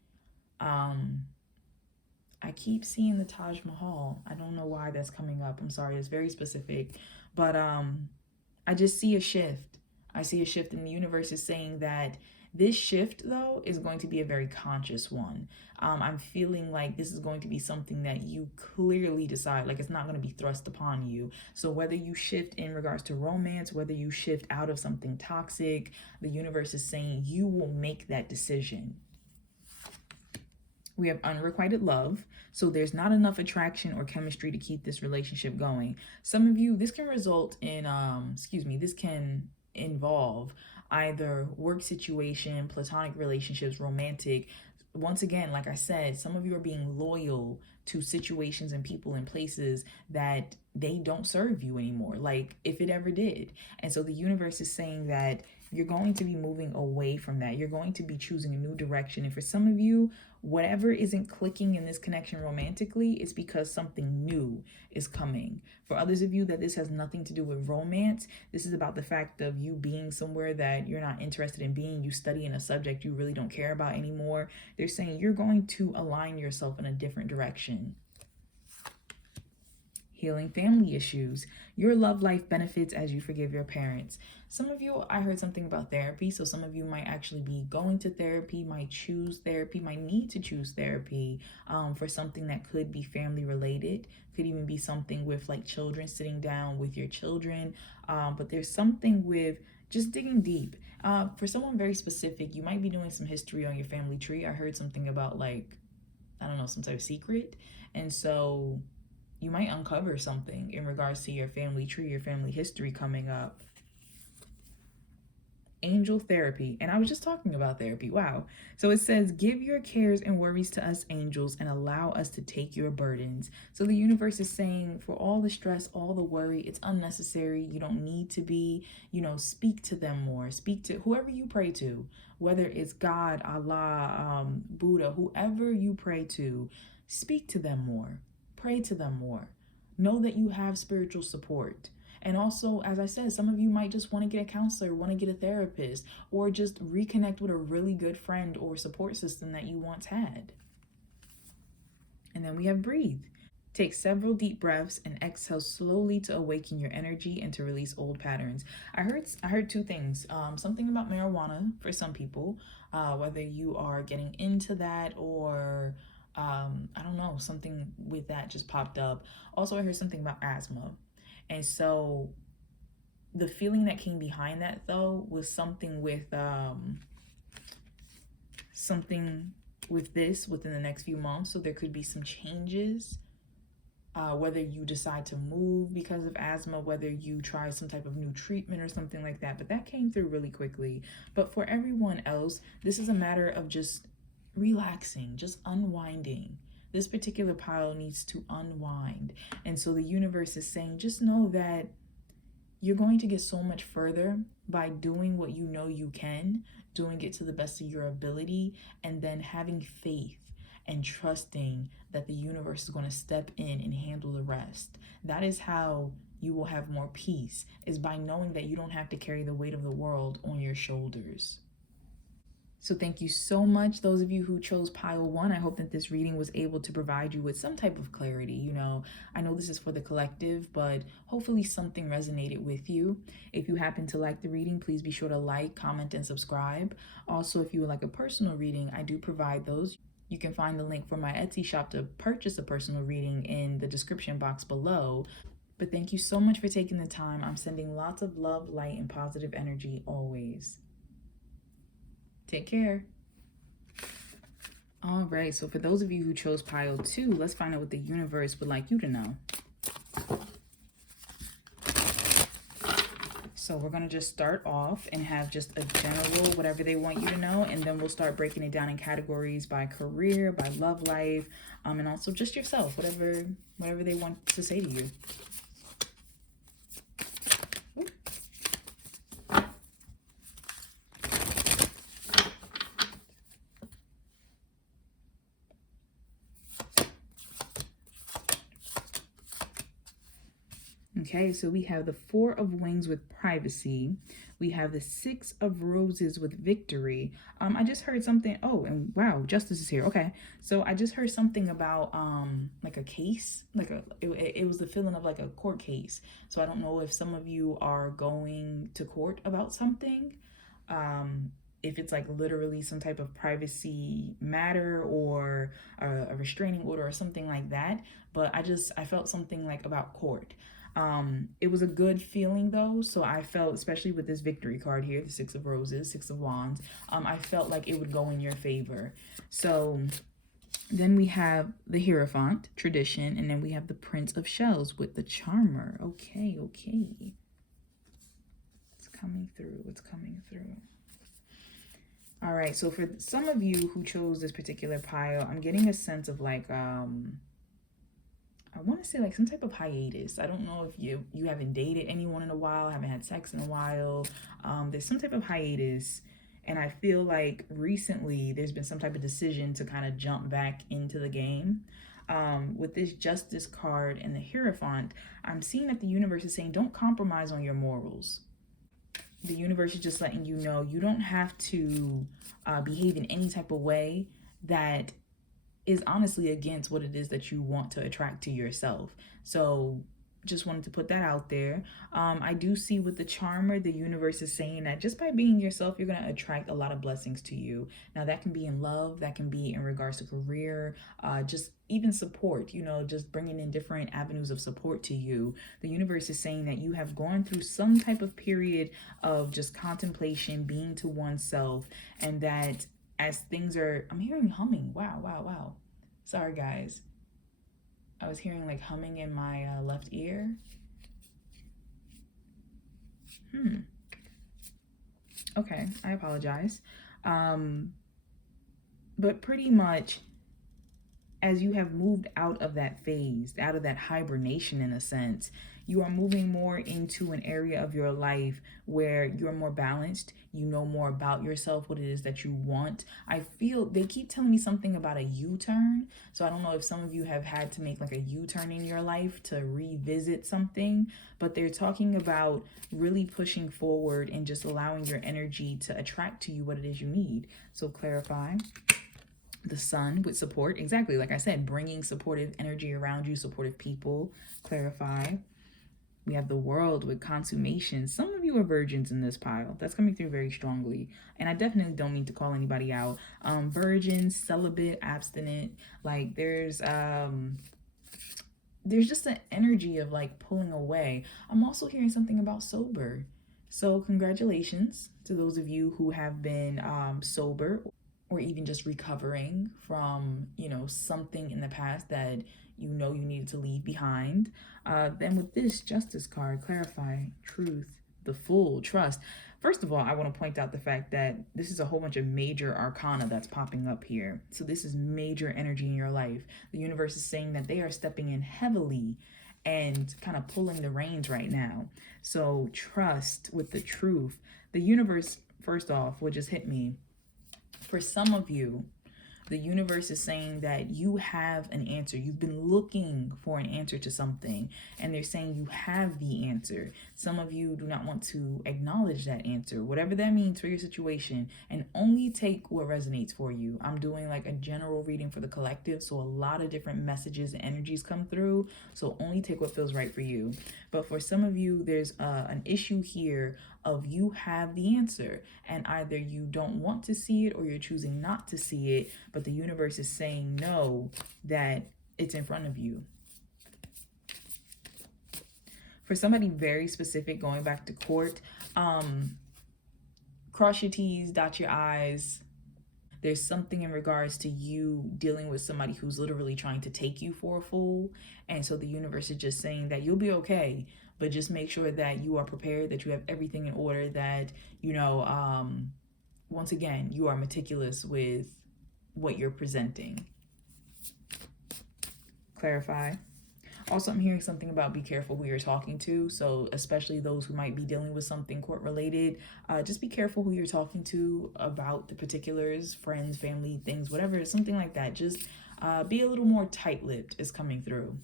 I keep seeing the Taj Mahal. I don't know why that's coming up. I'm sorry, it's very specific. But I just see a shift. I see a shift, and the universe is saying that this shift, though, is going to be a very conscious one. I'm feeling like this is going to be something that you clearly decide, like it's not going to be thrust upon you. So whether you shift in regards to romance, whether you shift out of something toxic, the universe is saying you will make that decision. We have unrequited love. So there's not enough attraction or chemistry to keep this relationship going. Some of you, this can result in, this can involve either work situation, platonic relationships, romantic. Once again, like I said, some of you are being loyal to situations and people and places that they don't serve you anymore, like if it ever did. And so the universe is saying that you're going to be moving away from that. You're going to be choosing a new direction. And for some of you, whatever isn't clicking in this connection romantically is because something new is coming. For others of you that this has nothing to do with romance, this is about the fact of you being somewhere that you're not interested in being, you studying a subject you really don't care about anymore. They're saying you're going to align yourself in a different direction. Healing family issues. Your love life benefits as you forgive your parents. Some of you, I heard something about therapy. So some of you might actually be going to therapy, might choose therapy, might need to choose therapy for something that could be family related. Could even be something with like children, sitting down with your children. But there's something with just digging deep. For someone very specific, you might be doing some history on your family tree. I heard something about like, I don't know, some type of secret. And so you might uncover something in regards to your family tree, your family history coming up. Angel therapy. And I was just talking about therapy. Wow. So it says, give your cares and worries to us angels and allow us to take your burdens. So the universe is saying for all the stress, all the worry, it's unnecessary. You don't need to be, speak to them more. Speak to whoever you pray to, whether it's God, Allah, Buddha, whoever you pray to, speak to them more. Pray to them more. Know that you have spiritual support. And also, as I said, some of you might just want to get a counselor, want to get a therapist, or just reconnect with a really good friend or support system that you once had. And then we have breathe. Take several deep breaths and exhale slowly to awaken your energy and to release old patterns. I heard two things. Something about marijuana for some people, whether you are getting into that or I don't know, something with that just popped up. Also, I heard something about asthma. And so the feeling that came behind that though was something with this within the next few months. So there could be some changes, whether you decide to move because of asthma, whether you try some type of new treatment or something like that. But that came through really quickly. But for everyone else, this is a matter of just relaxing, just unwinding. This particular pile needs to unwind. And so the universe is saying, just know that you're going to get so much further by doing what you know you can, doing it to the best of your ability, and then having faith and trusting that the universe is going to step in and handle the rest. That is how you will have more peace, is by knowing that you don't have to carry the weight of the world on your shoulders. So thank you so much, those of you who chose pile 1. I hope that this reading was able to provide you with some type of clarity. I know this is for the collective, but hopefully something resonated with you. If you happen to like the reading, please be sure to like, comment, and subscribe. Also, if you would like a personal reading, I do provide those. You can find the link for my Etsy shop to purchase a personal reading in the description box below. But thank you so much for taking the time. I'm sending lots of love, light, and positive energy always. Take care. All right, so for those of you who chose pile 2, let's find out what the universe would like you to know. So we're going to just start off and have just a general whatever they want you to know, and then we'll start breaking it down in categories by career, by love life, and also just yourself, whatever they want to say to you. Okay, so we have the 4 of Wings with privacy. We have the 6 of Roses with victory. I just heard something. Oh, and wow, Justice is here. Okay, so I just heard something about like a case, like it was the feeling of like a court case. So I don't know if some of you are going to court about something. If it's like literally some type of privacy matter or a restraining order or something like that. But I felt something like about court. It was a good feeling though. So I felt, especially with this victory card here, the 6 of Roses, 6 of Wands, I felt like it would go in your favor. So then we have the Hierophant, tradition, and then we have the Prince of Shells with the Charmer. Okay. It's coming through. All right, so for some of you who chose this particular pile, I'm getting a sense of like I want to say like some type of hiatus. I don't know if you haven't dated anyone in a while, haven't had sex in a while. There's some type of hiatus, and I feel like recently there's been some type of decision to kind of jump back into the game. With this Justice card and the Hierophant, I'm seeing that the universe is saying don't compromise on your morals. The universe is just letting you know you don't have to behave in any type of way that is honestly against what it is that you want to attract to yourself. So just wanted to put that out there. I do see with the Charmer, the universe is saying that just by being yourself, you're going to attract a lot of blessings to you. Now that can be in love, that can be in regards to career, just even support, just bringing in different avenues of support to you. The universe is saying that you have gone through some type of period of just contemplation, being to oneself, and that as things are, I'm hearing humming. Wow. Sorry, guys. I was hearing like humming in my left ear. Okay, I apologize. But pretty much as you have moved out of that phase, out of that hibernation in a sense, you are moving more into an area of your life where you're more balanced, you know more about yourself, what it is that you want. I feel they keep telling me something about a U-turn. So I don't know if some of you have had to make like a U-turn in your life to revisit something, but they're talking about really pushing forward and just allowing your energy to attract to you what it is you need. So clarify. The Sun with support, exactly like I said, bringing supportive energy around you, supportive people. Clarify. We have the World with consummation. Some of you are virgins in this pile. That's coming through very strongly. And I definitely don't mean to call anybody out. Virgins, celibate, abstinent. Like there's just an energy of like pulling away. I'm also hearing something about sober. So congratulations to those of you who have been sober, or even just recovering from, something in the past that you needed to leave behind. Then with this Justice card, clarify, truth, the Fool, trust. First of all, I want to point out the fact that this is a whole bunch of major arcana that's popping up here. So this is major energy in your life. The universe is saying that they are stepping in heavily and kind of pulling the reins right now. So trust with the truth. The universe, first off, will just hit me. For some of you, the universe is saying that you have an answer. You've been looking for an answer to something, and they're saying you have the answer. Some of you do not want to acknowledge that answer, whatever that means for your situation, and only take what resonates for you. I'm doing like a general reading for the collective, so a lot of different messages and energies come through, so only take what feels right for you. But for some of you, there's an issue here of you have the answer, and either you don't want to see it or you're choosing not to see it, but the universe is saying no, that it's in front of you. For somebody very specific, going back to court, cross your T's, dot your I's. There's something in regards to you dealing with somebody who's literally trying to take you for a fool. And so the universe is just saying that you'll be okay, but just make sure that you are prepared, that you have everything in order, that, once again, you are meticulous with what you're presenting. Clarify. Also, I'm hearing something about be careful who you're talking to. So especially those who might be dealing with something court related, just be careful who you're talking to about the particulars, friends, family, things, whatever, something like that. Just be a little more tight-lipped is coming through.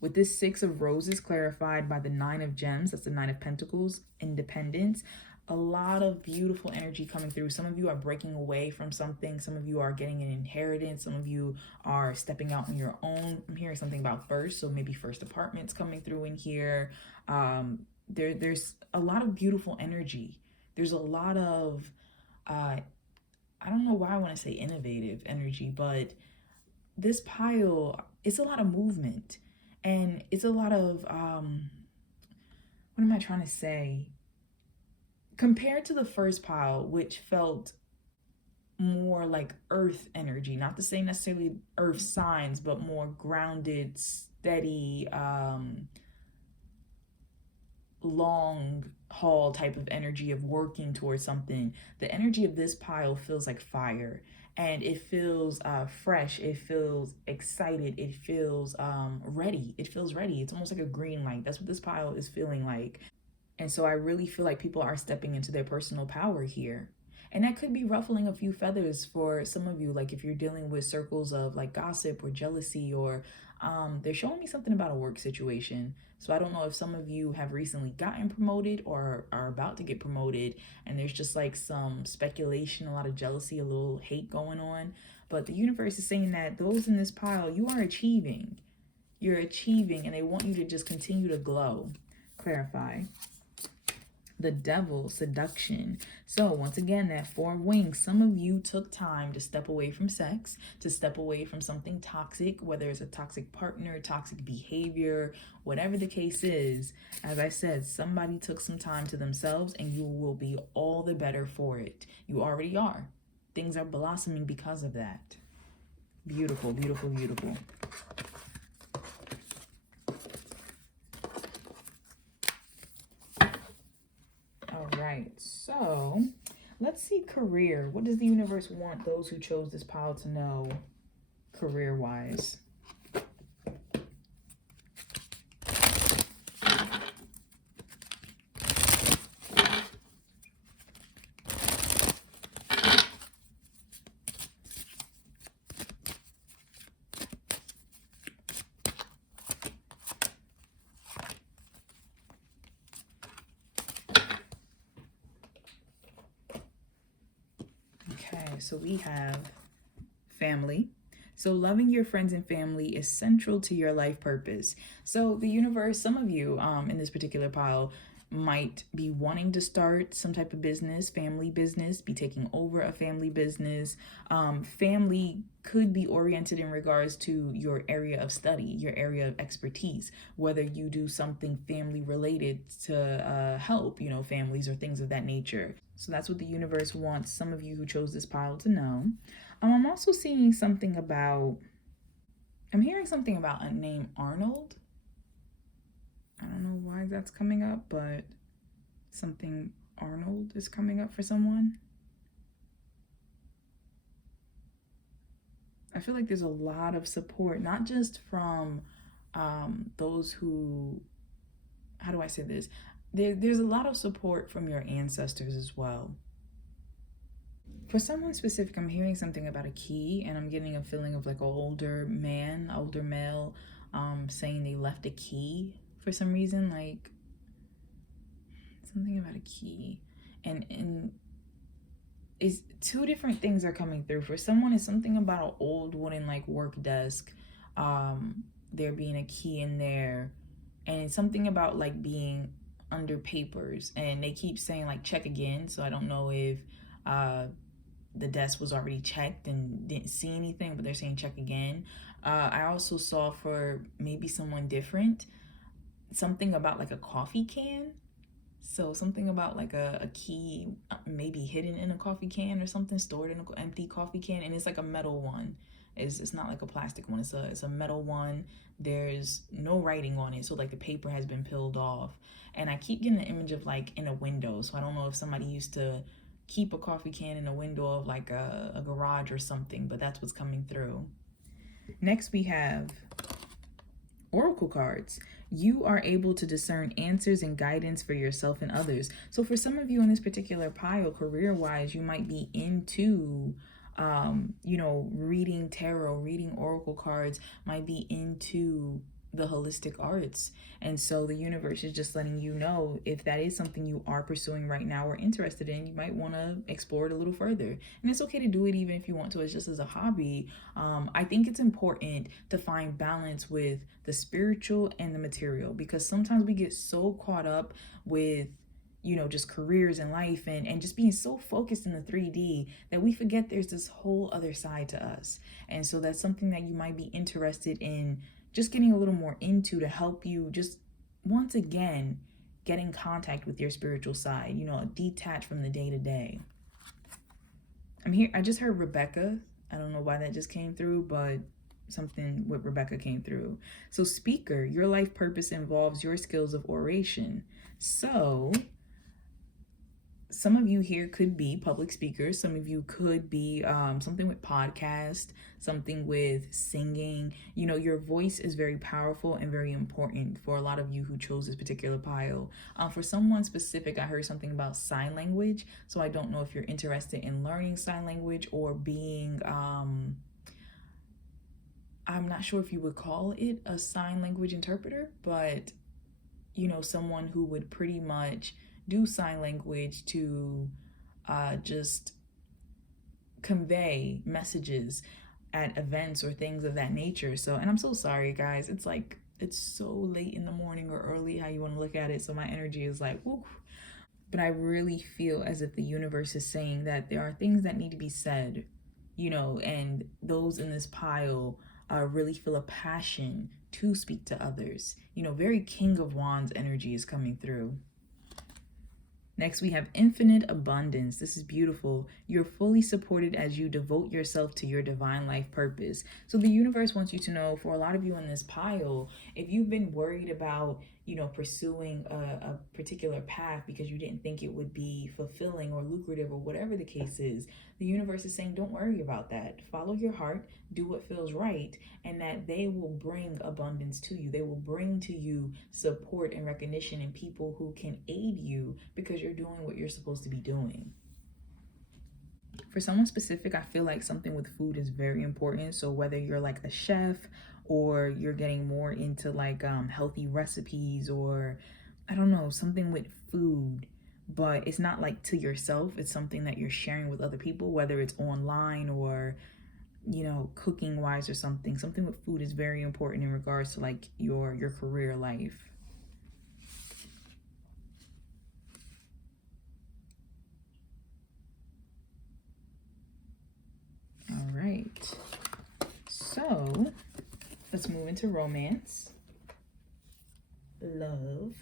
With this Six of Roses clarified by the Nine of Gems, that's the Nine of Pentacles, independence, a lot of beautiful energy coming through. Some of you are breaking away from something. Some of you are getting an inheritance. Some of you are stepping out on your own. I'm hearing something about first, so maybe first apartments coming through in here. There's a lot of beautiful energy. There's a lot of, I don't know why I want to say innovative energy, but this pile, it's a lot of movement. And it's a lot of, what am I trying to say? Compared to the first pile, which felt more like earth energy, not the same necessarily earth signs, but more grounded, steady, long haul type of energy of working towards something. The energy of this pile feels like fire, and it feels fresh, it feels excited, it feels ready. It feels ready. It's almost like a green light. That's what this pile is feeling like. And so I really feel like people are stepping into their personal power here. And that could be ruffling a few feathers for some of you, like if you're dealing with circles of like gossip or jealousy, or they're showing me something about a work situation. So I don't know if some of you have recently gotten promoted or are about to get promoted, and there's just like some speculation, a lot of jealousy, a little hate going on. But the universe is saying that those in this pile, you are achieving. You're achieving, and they want you to just continue to glow. Clarify. The Devil, seduction. So once again, that Four of Wings, some of you took time to step away from sex, to step away from something toxic, whether it's a toxic partner, toxic behavior, whatever the case is. As I said, somebody took some time to themselves, and you will be all the better for it. You already are. Things are blossoming because of that. Beautiful, beautiful, beautiful. Right, so let's see career. What does the universe want those who chose this pile to know career-wise? So we have family. So loving your friends and family is central to your life purpose. So the universe, some of you in this particular pile might be wanting to start some type of business, family business, be taking over a family business. Family could be oriented in regards to your area of study, your area of expertise, whether you do something family related to help, families or things of that nature. So that's what the universe wants some of you who chose this pile to know. I'm also seeing something about, I'm hearing something about a name Arnold. I don't know why that's coming up, but something Arnold is coming up for someone. I feel like there's a lot of support, not just from those who, how do I say this? There's a lot of support from your ancestors as well. For someone specific, I'm hearing something about a key, and I'm getting a feeling of like an older man, older male, saying they left a key for some reason, like something about a key. And is two different things are coming through. For someone, it's something about an old wooden like work desk, there being a key in there, and it's something about like being under papers, and they keep saying like check again. So I don't know if the desk was already checked and didn't see anything, but they're saying check again. I also saw for maybe someone different something about like a coffee can. So something about like a key maybe hidden in a coffee can or something, stored in an empty coffee can, and it's like a metal one. It's not like a plastic one. It's a metal one. There's no writing on it, so like the paper has been peeled off. And I keep getting the image of like in a window. So I don't know if somebody used to keep a coffee can in a window of like a garage or something, but that's what's coming through. Next we have oracle cards. You are able to discern answers and guidance for yourself and others. So for some of you in this particular pile, career-wise, you might be into reading tarot, reading oracle cards, might be into the holistic arts. And so the universe is just letting you know, if that is something you are pursuing right now or interested in, you might want to explore it a little further. And it's okay to do it even if you want to, it's just as a hobby. I think it's important to find balance with the spiritual and the material, because sometimes we get so caught up with just careers and life and just being so focused in the 3D that we forget there's this whole other side to us. And so that's something that you might be interested in just getting a little more into, to help you just once again get in contact with your spiritual side, detach from the day to day. I just heard Rebecca. I don't know why that just came through, but something with Rebecca came through. So speaker, your life purpose involves your skills of oration. So some of you here could be public speakers. Some of you could be something with podcast, something with singing. Your voice is very powerful and very important for a lot of you who chose this particular pile. For someone specific, I heard something about sign language. So I don't know if you're interested in learning sign language or being, I'm not sure if you would call it a sign language interpreter, but someone who would pretty much do sign language to just convey messages at events or things of that nature. So, and I'm so sorry, guys. It's so late in the morning or early, how you want to look at it. So my energy is like, woo. But I really feel as if the universe is saying that there are things that need to be said, and those in this pile really feel a passion to speak to others. Very King of Wands energy is coming through. Next, we have infinite abundance. This is beautiful. You're fully supported as you devote yourself to your divine life purpose. So the universe wants you to know, for a lot of you in this pile, if you've been worried about, pursuing a particular path because you didn't think it would be fulfilling or lucrative or whatever the case is, the universe is saying, don't worry about that. Follow your heart, do what feels right, and that they will bring abundance to you. They will bring to you support and recognition and people who can aid you because you're doing what you're supposed to be doing. For someone specific, I feel like something with food is very important. So whether you're like a chef or you're getting more into like healthy recipes, or I don't know, something with food, but it's not like to yourself, it's something that you're sharing with other people, whether it's online or cooking wise or something with food is very important in regards to like your career life. All right, so let's move into romance, love,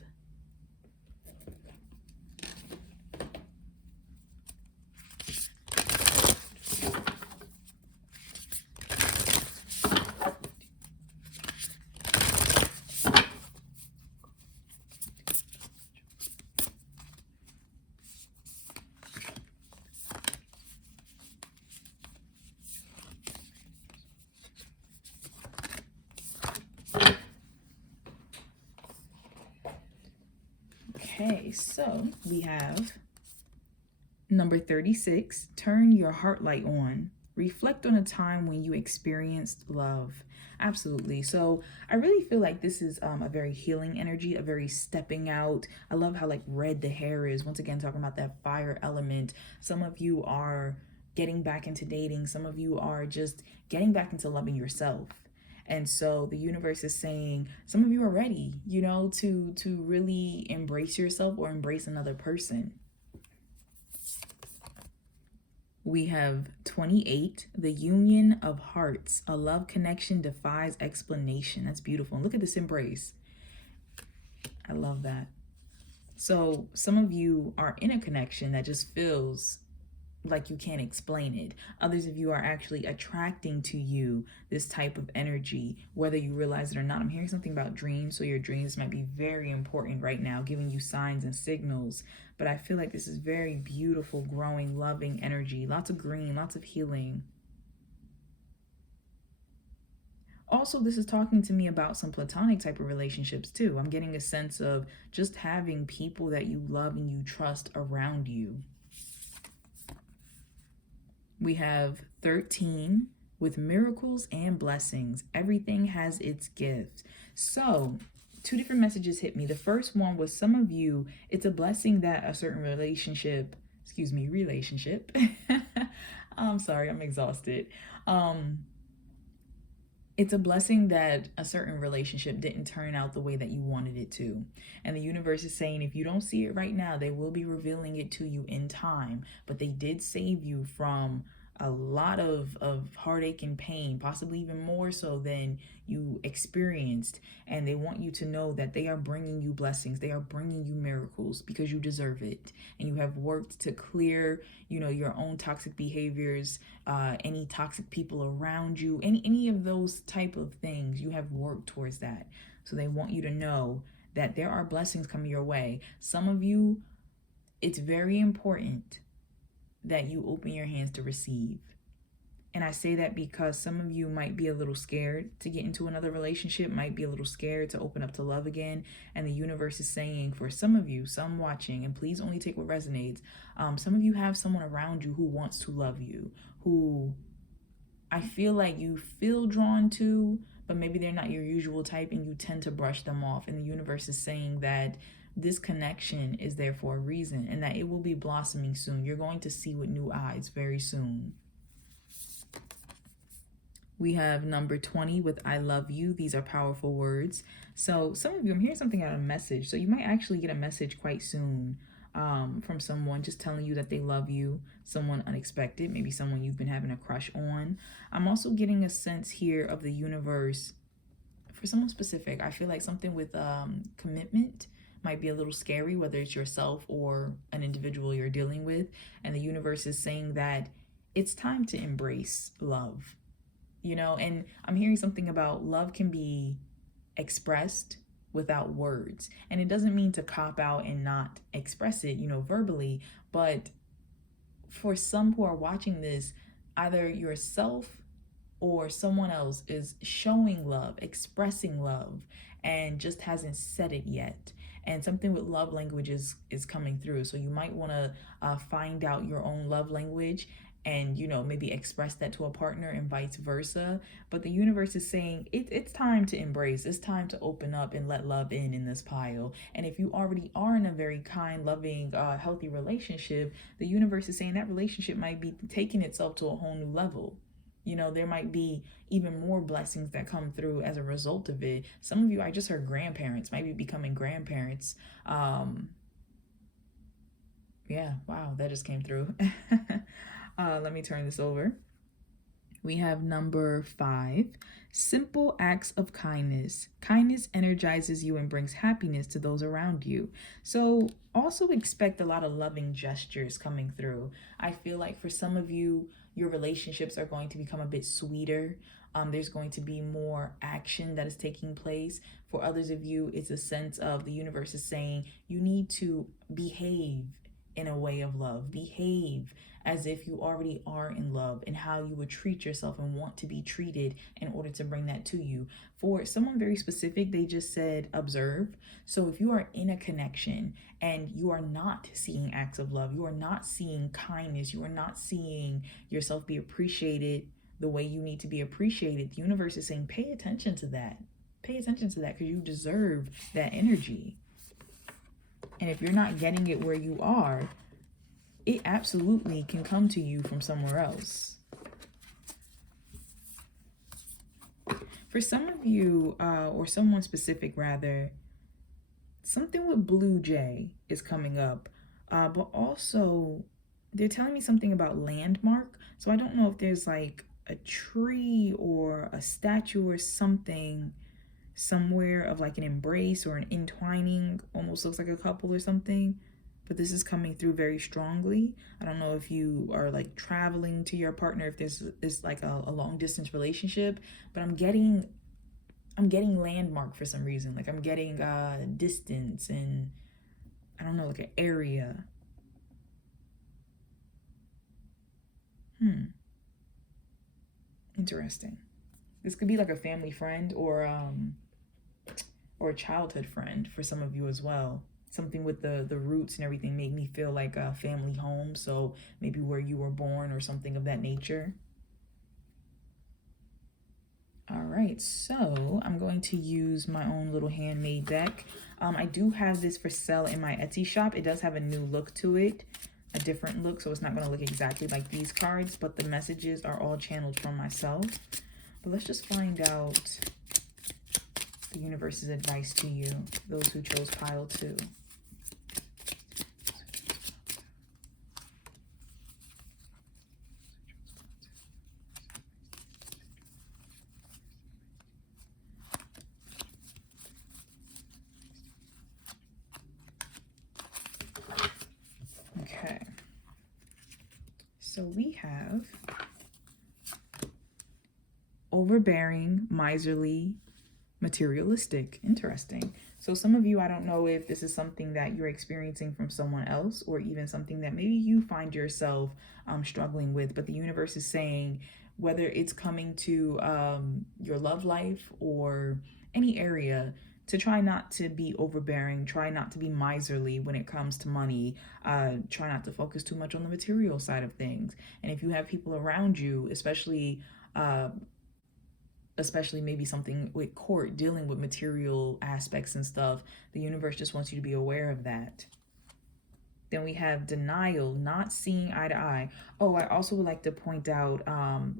Okay, so we have number 36, turn your heart light on. Reflect on a time when you experienced love. Absolutely. So I really feel like this is a very healing energy, a very stepping out. I love how like red the hair is. Once again, talking about that fire element. Some of you are getting back into dating. Some of you are just getting back into loving yourself. And so the universe is saying some of you are ready, to really embrace yourself or embrace another person. We have 28, the union of hearts. A love connection defies explanation. That's beautiful. And look at this embrace. I love that. So some of you are in a connection that just feels like you can't explain it. Others of you are actually attracting to you this type of energy, whether you realize it or not. I'm hearing something about dreams, so your dreams might be very important right now, giving you signs and signals. But I feel like this is very beautiful, growing, loving energy. Lots of green, lots of healing. Also, this is talking to me about some platonic type of relationships too. I'm getting a sense of just having people that you love and you trust around you. We have 13 with miracles and blessings. Everything has its gifts. So, two different messages hit me. The first one was some of you, it's a blessing that a certain relationship. I'm sorry, I'm exhausted. It's a blessing that a certain relationship didn't turn out the way that you wanted it to. And the universe is saying if you don't see it right now, they will be revealing it to you in time. But they did save you from a lot of heartache and pain, possibly even more so than you experienced. And they want you to know that they are bringing you blessings. They are bringing you miracles because you deserve it. And you have worked to clear, your own toxic behaviors, any toxic people around you, any of those type of things. You have worked towards that. So they want you to know that there are blessings coming your way. Some of you, it's very important that you open your hands to receive. And I say that because some of you might be a little scared to get into another relationship, might be a little scared to open up to love again. And the universe is saying for some of you, some watching, and please only take what resonates. Some of you have someone around you who wants to love you, who I feel like you feel drawn to, but maybe they're not your usual type and you tend to brush them off. And the universe is saying that this connection is there for a reason and that it will be blossoming soon. You're going to see with new eyes very soon. We have number 20 with I love you. These are powerful words. So some of you, I'm hearing something out of a message. So you might actually get a message quite soon from someone just telling you that they love you, someone unexpected, maybe someone you've been having a crush on. I'm also getting a sense here of the universe for someone specific. I feel like something with commitment might be a little scary, whether it's yourself or an individual you're dealing with. And the universe is saying that it's time to embrace love, and I'm hearing something about love can be expressed without words. And it doesn't mean to cop out and not express it, verbally, but for some who are watching this, either yourself or someone else is showing love, expressing love, and just hasn't said it yet. And something with love languages is coming through. So you might want to find out your own love language and, maybe express that to a partner and vice versa. But the universe is saying it's time to embrace. It's time to open up and let love in this pile. And if you already are in a very kind, loving, healthy relationship, the universe is saying that relationship might be taking itself to a whole new level. There might be even more blessings that come through as a result of it. Some of you, I just heard grandparents, might be becoming grandparents. Yeah, wow, that just came through. Let me turn this over. We have number 5, simple acts of kindness. Kindness energizes you and brings happiness to those around you. So also expect a lot of loving gestures coming through. I feel like for some of you, your relationships are going to become a bit sweeter. There's going to be more action that is taking place. For others of you, it's a sense of the universe is saying you need to behave in a way of love. Behave as if you already are in love and how you would treat yourself and want to be treated in order to bring that to you. For someone very specific, they just said observe. So if you are in a connection and you are not seeing acts of love, you are not seeing kindness, you are not seeing yourself be appreciated the way you need to be appreciated, the universe is saying pay attention to that. Pay attention to that because you deserve that energy. And if you're not getting it where you are, it absolutely can come to you from somewhere else. For some of you, or someone specific rather, something with Blue Jay is coming up. But also, they're telling me something about landmark. So I don't know if there's like a tree or a statue or something somewhere of like an embrace or an entwining, almost looks like a couple or something. But this is coming through very strongly. I don't know if you are like traveling to your partner, if this is like a long distance relationship, but I'm getting landmark for some reason. Like I'm getting distance and I don't know, like an area. Interesting. This could be like a family friend or a childhood friend for some of you as well. Something with the roots and everything made me feel like a family home. So maybe where you were born or something of that nature. All right, so I'm going to use my own little handmade deck. I do have this for sale in my Etsy shop. It does have a new look to it, a different look, so it's not going to look exactly like these cards, but the messages are all channeled from myself. But let's just find out the universe's advice to you, those who chose pile 2. Okay. So we have overbearing, miserly, materialistic. Interesting. So some of you, I don't know if this is something that you're experiencing from someone else or even something that maybe you find yourself struggling with, but the universe is saying whether it's coming to your love life or any area, to try not to be overbearing, try not to be miserly when it comes to money, try not to focus too much on the material side of things. And if you have people around you, especially maybe something with court dealing with material aspects and stuff, the universe just wants you to be aware of that. Then we have denial, not seeing eye to eye. Oh, I also would like to point out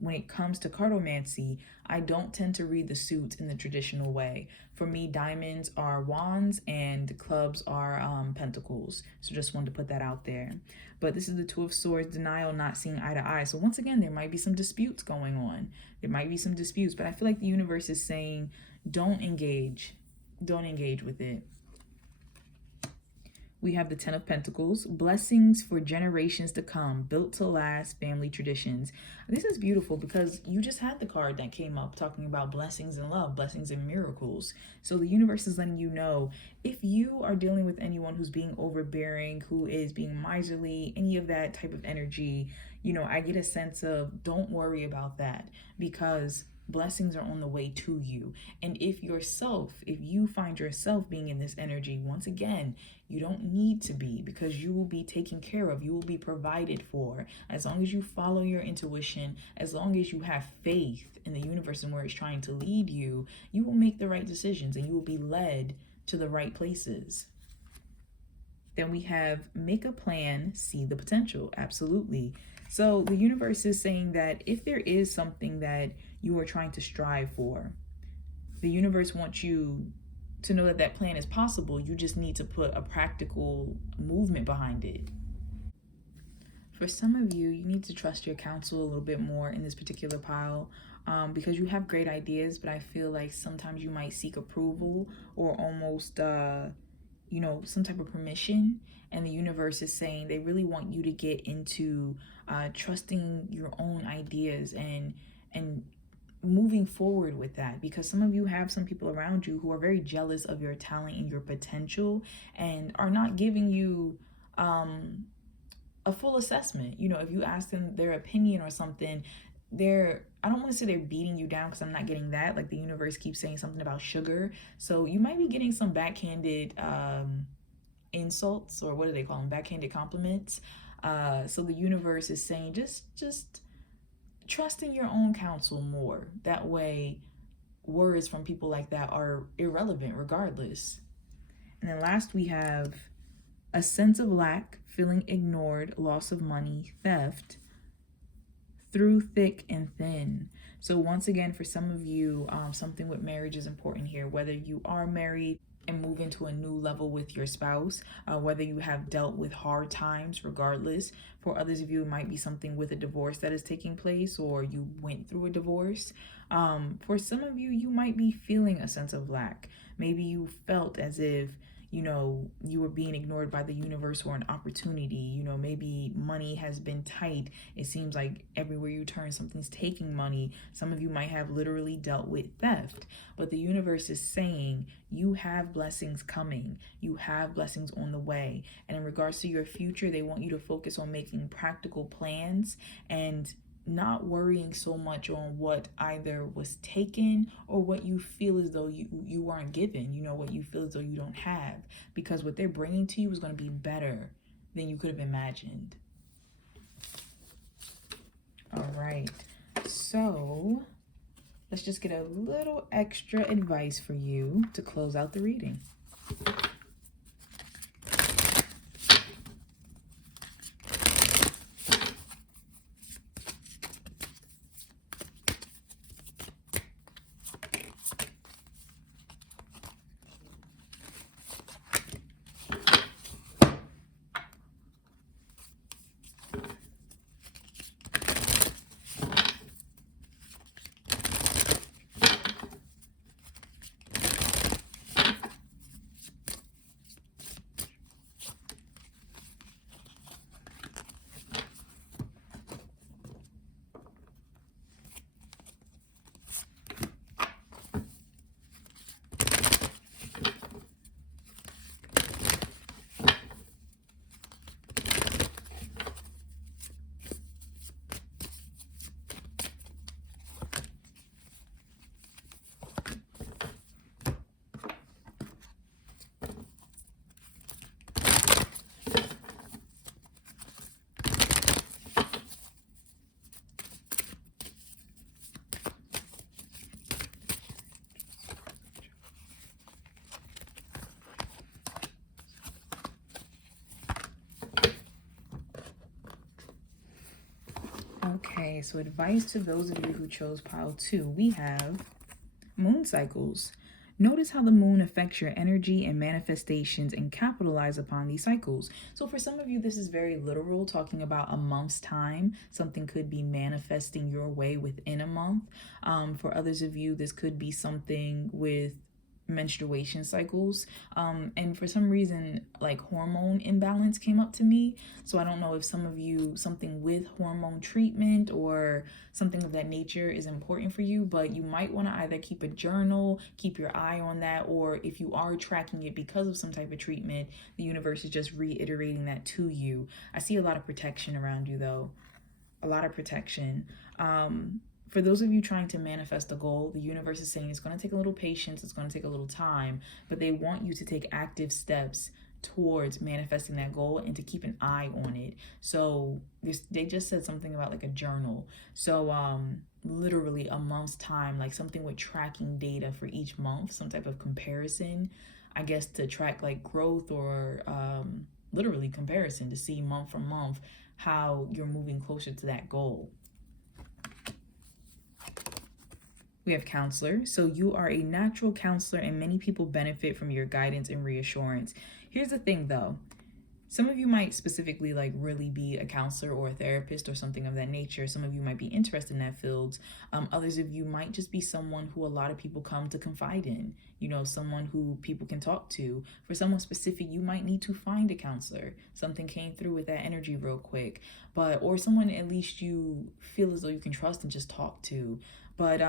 when it comes to cartomancy, I don't tend to read the suits in the traditional way. For me, diamonds are wands and clubs are pentacles. So just wanted to put that out there. But this is the Two of Swords, denial, not seeing eye to eye. So once again, there might be some disputes going on. There might be some disputes, but I feel like the universe is saying, don't engage. Don't engage with it. We have the 10 of Pentacles, blessings for generations to come, built to last, family traditions. This is beautiful because you just had the card that came up talking about blessings and love, blessings and miracles. So the universe is letting you know, if you are dealing with anyone who's being overbearing, who is being miserly, any of that type of energy, you know, I get a sense of don't worry about that because blessings are on the way to you. And if you find yourself being in this energy, once again, you don't need to be, because you will be taken care of, you will be provided for. As long as you follow your intuition, as long as you have faith in the universe and where it's trying to lead you, you will make the right decisions and you will be led to the right places. Then we have make a plan, see the potential. Absolutely. So the universe is saying that if there is something that you are trying to strive for, the universe wants you to know that that plan is possible. You just need to put a practical movement behind it. For some of you, you need to trust your counsel a little bit more in this particular pile, because you have great ideas, but I feel like sometimes you might seek approval or almost some type of permission, and the universe is saying they really want you to get into trusting your own ideas and moving forward with that, because some of you have some people around you who are very jealous of your talent and your potential and are not giving you a full assessment. You know, if you ask them their opinion or something, I don't want to say they're beating you down, because I'm not getting that. Like the universe keeps saying something about sugar, so you might be getting some backhanded insults, or what do they call them, backhanded compliments. So the universe is saying just trust in your own counsel more. That way words from people like that are irrelevant regardless. And then last we have a sense of lack, feeling ignored, loss of money, theft, through thick and thin. So once again, for some of you, something with marriage is important here. Whether you are married and move into a new level with your spouse, whether you have dealt with hard times. Regardless, for others of you, it might be something with a divorce that is taking place, or you went through a divorce. For some of you, you might be feeling a sense of lack. Maybe you felt as if, you know, you were being ignored by the universe or an opportunity. You know, maybe money has been tight. It seems like everywhere you turn, something's taking money. Some of you might have literally dealt with theft, but the universe is saying you have blessings coming. You have blessings on the way. And in regards to your future, they want you to focus on making practical plans and not worrying so much on what either was taken or what you feel as though you weren't given, you know, what you feel as though you don't have, because what they're bringing to you is going to be better than you could have imagined. All right, so let's just get a little extra advice for you to close out the reading. Okay, so advice to those of you who chose pile 2. We have moon cycles. Notice how the moon affects your energy and manifestations and capitalize upon these cycles. So for some of you, this is very literal, talking about a month's time. Something could be manifesting your way within a month. For others of you, this could be something with menstruation cycles, and for some reason, like, hormone imbalance came up to me. So I don't know if some of you, something with hormone treatment or something of that nature is important for you, but you might want to either keep a journal, keep your eye on that, or if you are tracking it because of some type of treatment, the universe is just reiterating that to you. I see a lot of protection around you, though, a lot of protection. For those of you trying to manifest a goal, the universe is saying it's going to take a little patience, it's going to take a little time, but they want you to take active steps towards manifesting that goal and to keep an eye on it. So they just said something about like a journal. So literally a month's time, like something with tracking data for each month, some type of comparison, I guess, to track like growth or literally comparison to see month from month how you're moving closer to that goal. We have counselor. So you are a natural counselor and many people benefit from your guidance and reassurance. Here's the thing though. Some of you might specifically like really be a counselor or a therapist or something of that nature. Some of you might be interested in that field. Others of you might just be someone who a lot of people come to confide in, you know, someone who people can talk to. For someone specific, you might need to find a counselor. Something came through with that energy real quick, or someone at least you feel as though you can trust and just talk to. But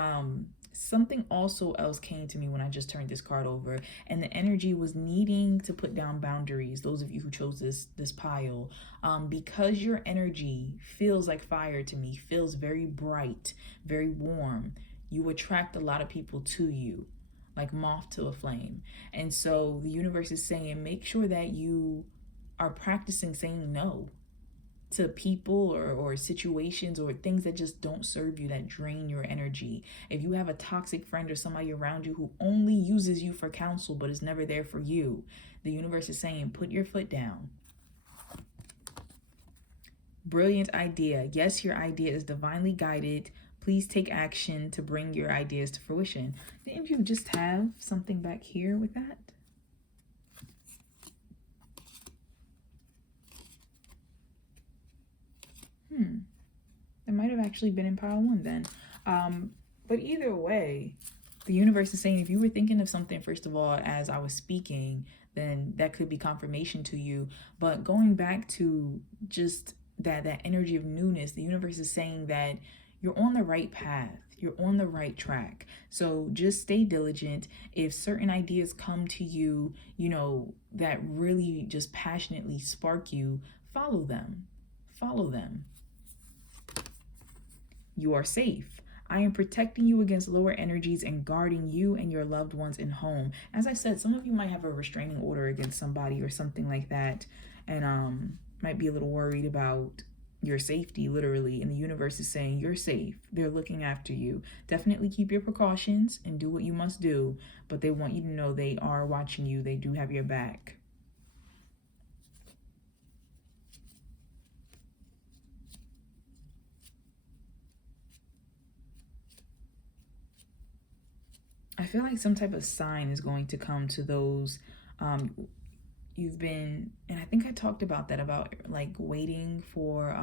something also else came to me when I just turned this card over, and the energy was needing to put down boundaries. Those of you who chose this pile, because your energy feels like fire to me, feels very bright, very warm. You attract a lot of people to you, like moth to a flame. And so the universe is saying, make sure that you are practicing saying no to people or situations or things that just don't serve you, that drain your energy. If you have a toxic friend or somebody around you who only uses you for counsel but is never there for you, the universe is saying, put your foot down. Brilliant idea. Yes, your idea is divinely guided. Please take action to bring your ideas to fruition. Didn't you just have something back here with that? It might have actually been in pile 1 then. But either way, the universe is saying if you were thinking of something, first of all, as I was speaking, then that could be confirmation to you. But going back to just that energy of newness, the universe is saying that you're on the right path. You're on the right track. So just stay diligent. If certain ideas come to you, you know, that really just passionately spark you, follow them. Follow them. You are safe. I am protecting you against lower energies and guarding you and your loved ones in home. As I said, some of you might have a restraining order against somebody or something like that, and might be a little worried about your safety, literally. And the universe is saying you're safe. They're looking after you. Definitely keep your precautions and do what you must do, but they want you to know they are watching you. They do have your back. I feel like some type of sign is going to come to those you've been, and I think I talked about that, about like waiting for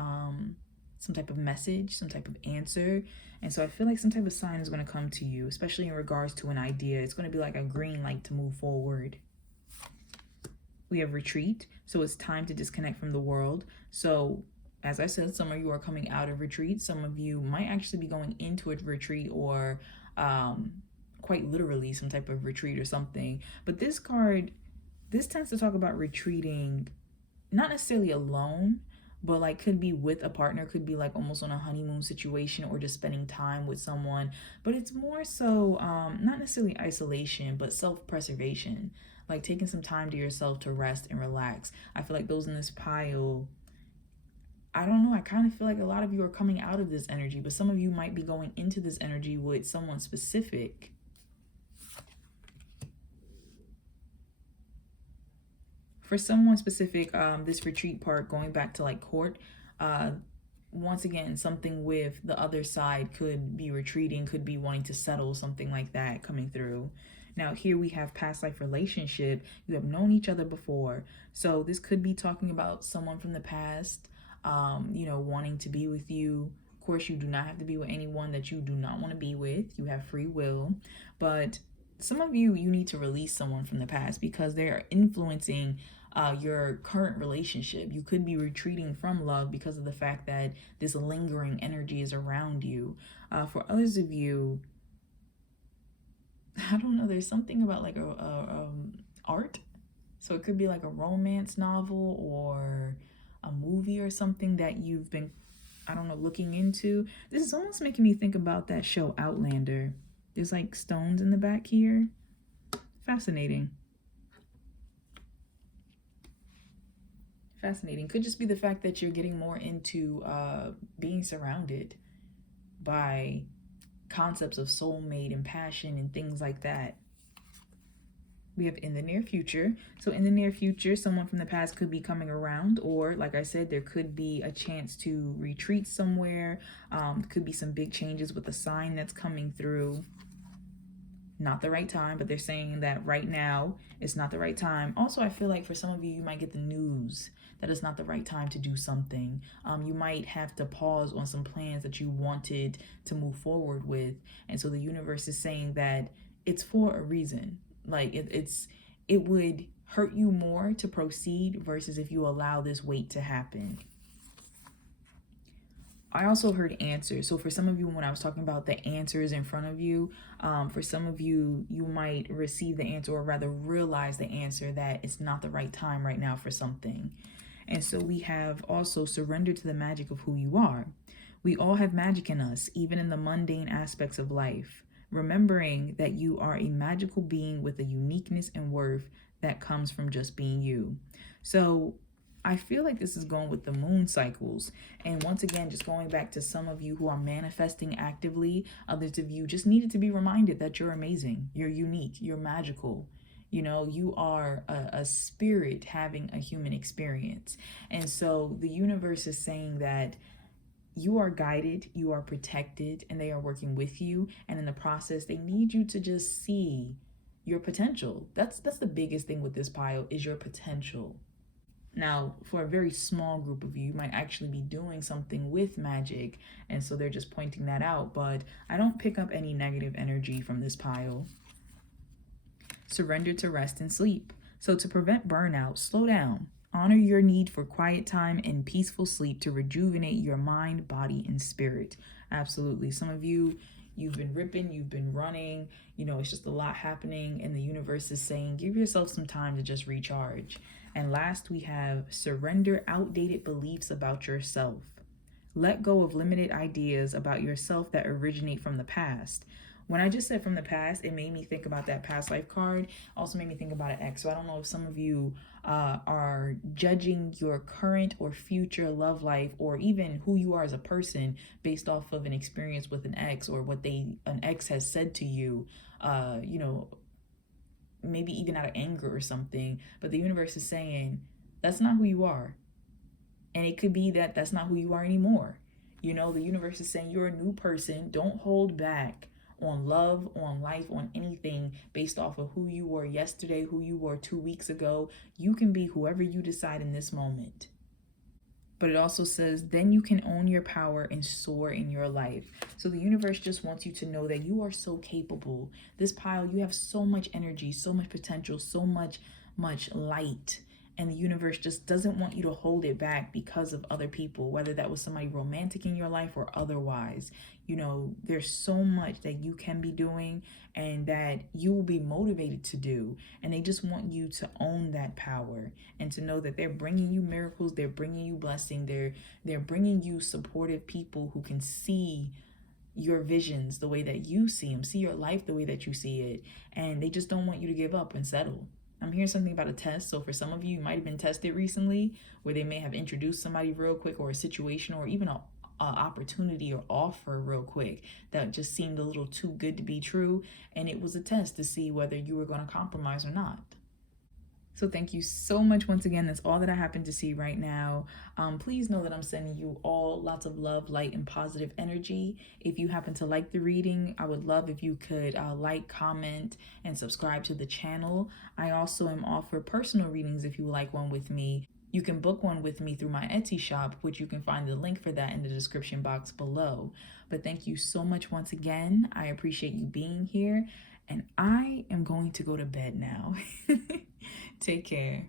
some type of message, some type of answer. And so I feel like some type of sign is going to come to you, especially in regards to an idea. It's going to be like a green light to move forward. We have retreat, so it's time to disconnect from the world. So as I said, some of you are coming out of retreat. Some of you might actually be going into a retreat, or quite literally some type of retreat or something. But this card, this tends to talk about retreating, not necessarily alone, but like could be with a partner, could be like almost on a honeymoon situation, or just spending time with someone. But it's more so not necessarily isolation, but self-preservation, like taking some time to yourself to rest and relax. I feel like those in this pile, I don't know, I kind of feel like a lot of you are coming out of this energy, but some of you might be going into this energy with someone specific. For someone specific, this retreat part, going back to like court, once again, something with the other side could be retreating, could be wanting to settle, something like that coming through. Now here we have past life relationship. You have known each other before. So this could be talking about someone from the past, you know, wanting to be with you. Of course, you do not have to be with anyone that you do not want to be with. You have free will. But some of you need to release someone from the past because they are influencing your current relationship. You could be retreating from love because of the fact that this lingering energy is around you. For others of you, I don't know, there's something about like a art. So it could be like a romance novel or a movie or something that you've been, I don't know, looking into. This is almost making me think about that show Outlander. There's like stones in the back here. Fascinating. Fascinating. Could just be the fact that you're getting more into being surrounded by concepts of soulmate and passion and things like that. We have in the near future. So in the near future, someone from the past could be coming around, or like I said, there could be a chance to retreat somewhere. Could be some big changes with a sign that's coming through. Not the right time, but they're saying that right now it's not the right time. Also, I feel like for some of you, you might get the news that it's not the right time to do something. You might have to pause on some plans that you wanted to move forward with. And so the universe is saying that it's for a reason. Like it would hurt you more to proceed versus if you allow this wait to happen. I also heard answers. So for some of you, when I was talking about the answers in front of you, for some of you, you might receive the answer, or rather realize the answer that it's not the right time right now for something. And so we have also surrendered to the magic of who you are. We all have magic in us, even in the mundane aspects of life. Remembering that you are a magical being with a uniqueness and worth that comes from just being you. So I feel like this is going with the moon cycles. And once again, just going back to some of you who are manifesting actively, others of you just needed to be reminded that you're amazing, you're unique, you're magical. You know, you are a spirit having a human experience. And so the universe is saying that you are guided, you are protected, and they are working with you. And in the process, they need you to just see your potential. That's the biggest thing with this pile, is your potential. Now, for a very small group of you, you might actually be doing something with magic, and so they're just pointing that out, but I don't pick up any negative energy from this pile. Surrender to rest and sleep. So to prevent burnout, slow down. Honor your need for quiet time and peaceful sleep to rejuvenate your mind, body, and spirit. Absolutely. Some of you, you've been ripping, you've been running, it's just a lot happening, and the universe is saying, give yourself some time to just recharge. And last, we have surrender outdated beliefs about yourself. Let go of limited ideas about yourself that originate from the past. When I just said from the past, it made me think about that past life card. Also made me think about an ex. So I don't know if some of you are judging your current or future love life, or even who you are as a person based off of an experience with an ex, or what an ex has said to you, maybe even out of anger or something. But the universe is saying, that's not who you are. And it could be that that's not who you are anymore. The universe is saying you're a new person. Don't hold back on love, on life, on anything based off of who you were yesterday, who you were 2 weeks ago. You can be whoever you decide in this moment. But it also says, then you can own your power and soar in your life. So the universe just wants you to know that you are so capable. This pile, you have so much energy, so much potential, so much light. And the universe just doesn't want you to hold it back because of other people, whether that was somebody romantic in your life or otherwise. There's so much that you can be doing and that you will be motivated to do. And they just want you to own that power and to know that they're bringing you miracles, they're bringing you blessing, they're bringing you supportive people who can see your visions the way that you see them, see your life the way that you see it. And they just don't want you to give up and settle. I'm hearing something about a test. So for some of you, you might have been tested recently, where they may have introduced somebody real quick, or a situation, or even a opportunity or offer real quick that just seemed a little too good to be true. And it was a test to see whether you were going to compromise or not. So thank you so much once again. That's all that I happen to see right now. Please know that I'm sending you all lots of love, light, and positive energy. If you happen to like the reading, I would love if you could like, comment, and subscribe to the channel. I also am offer personal readings if you would like one with me. You can book one with me through my Etsy shop, which you can find the link for that in the description box below. But thank you so much once again. I appreciate you being here, and I am going to go to bed now. Take care.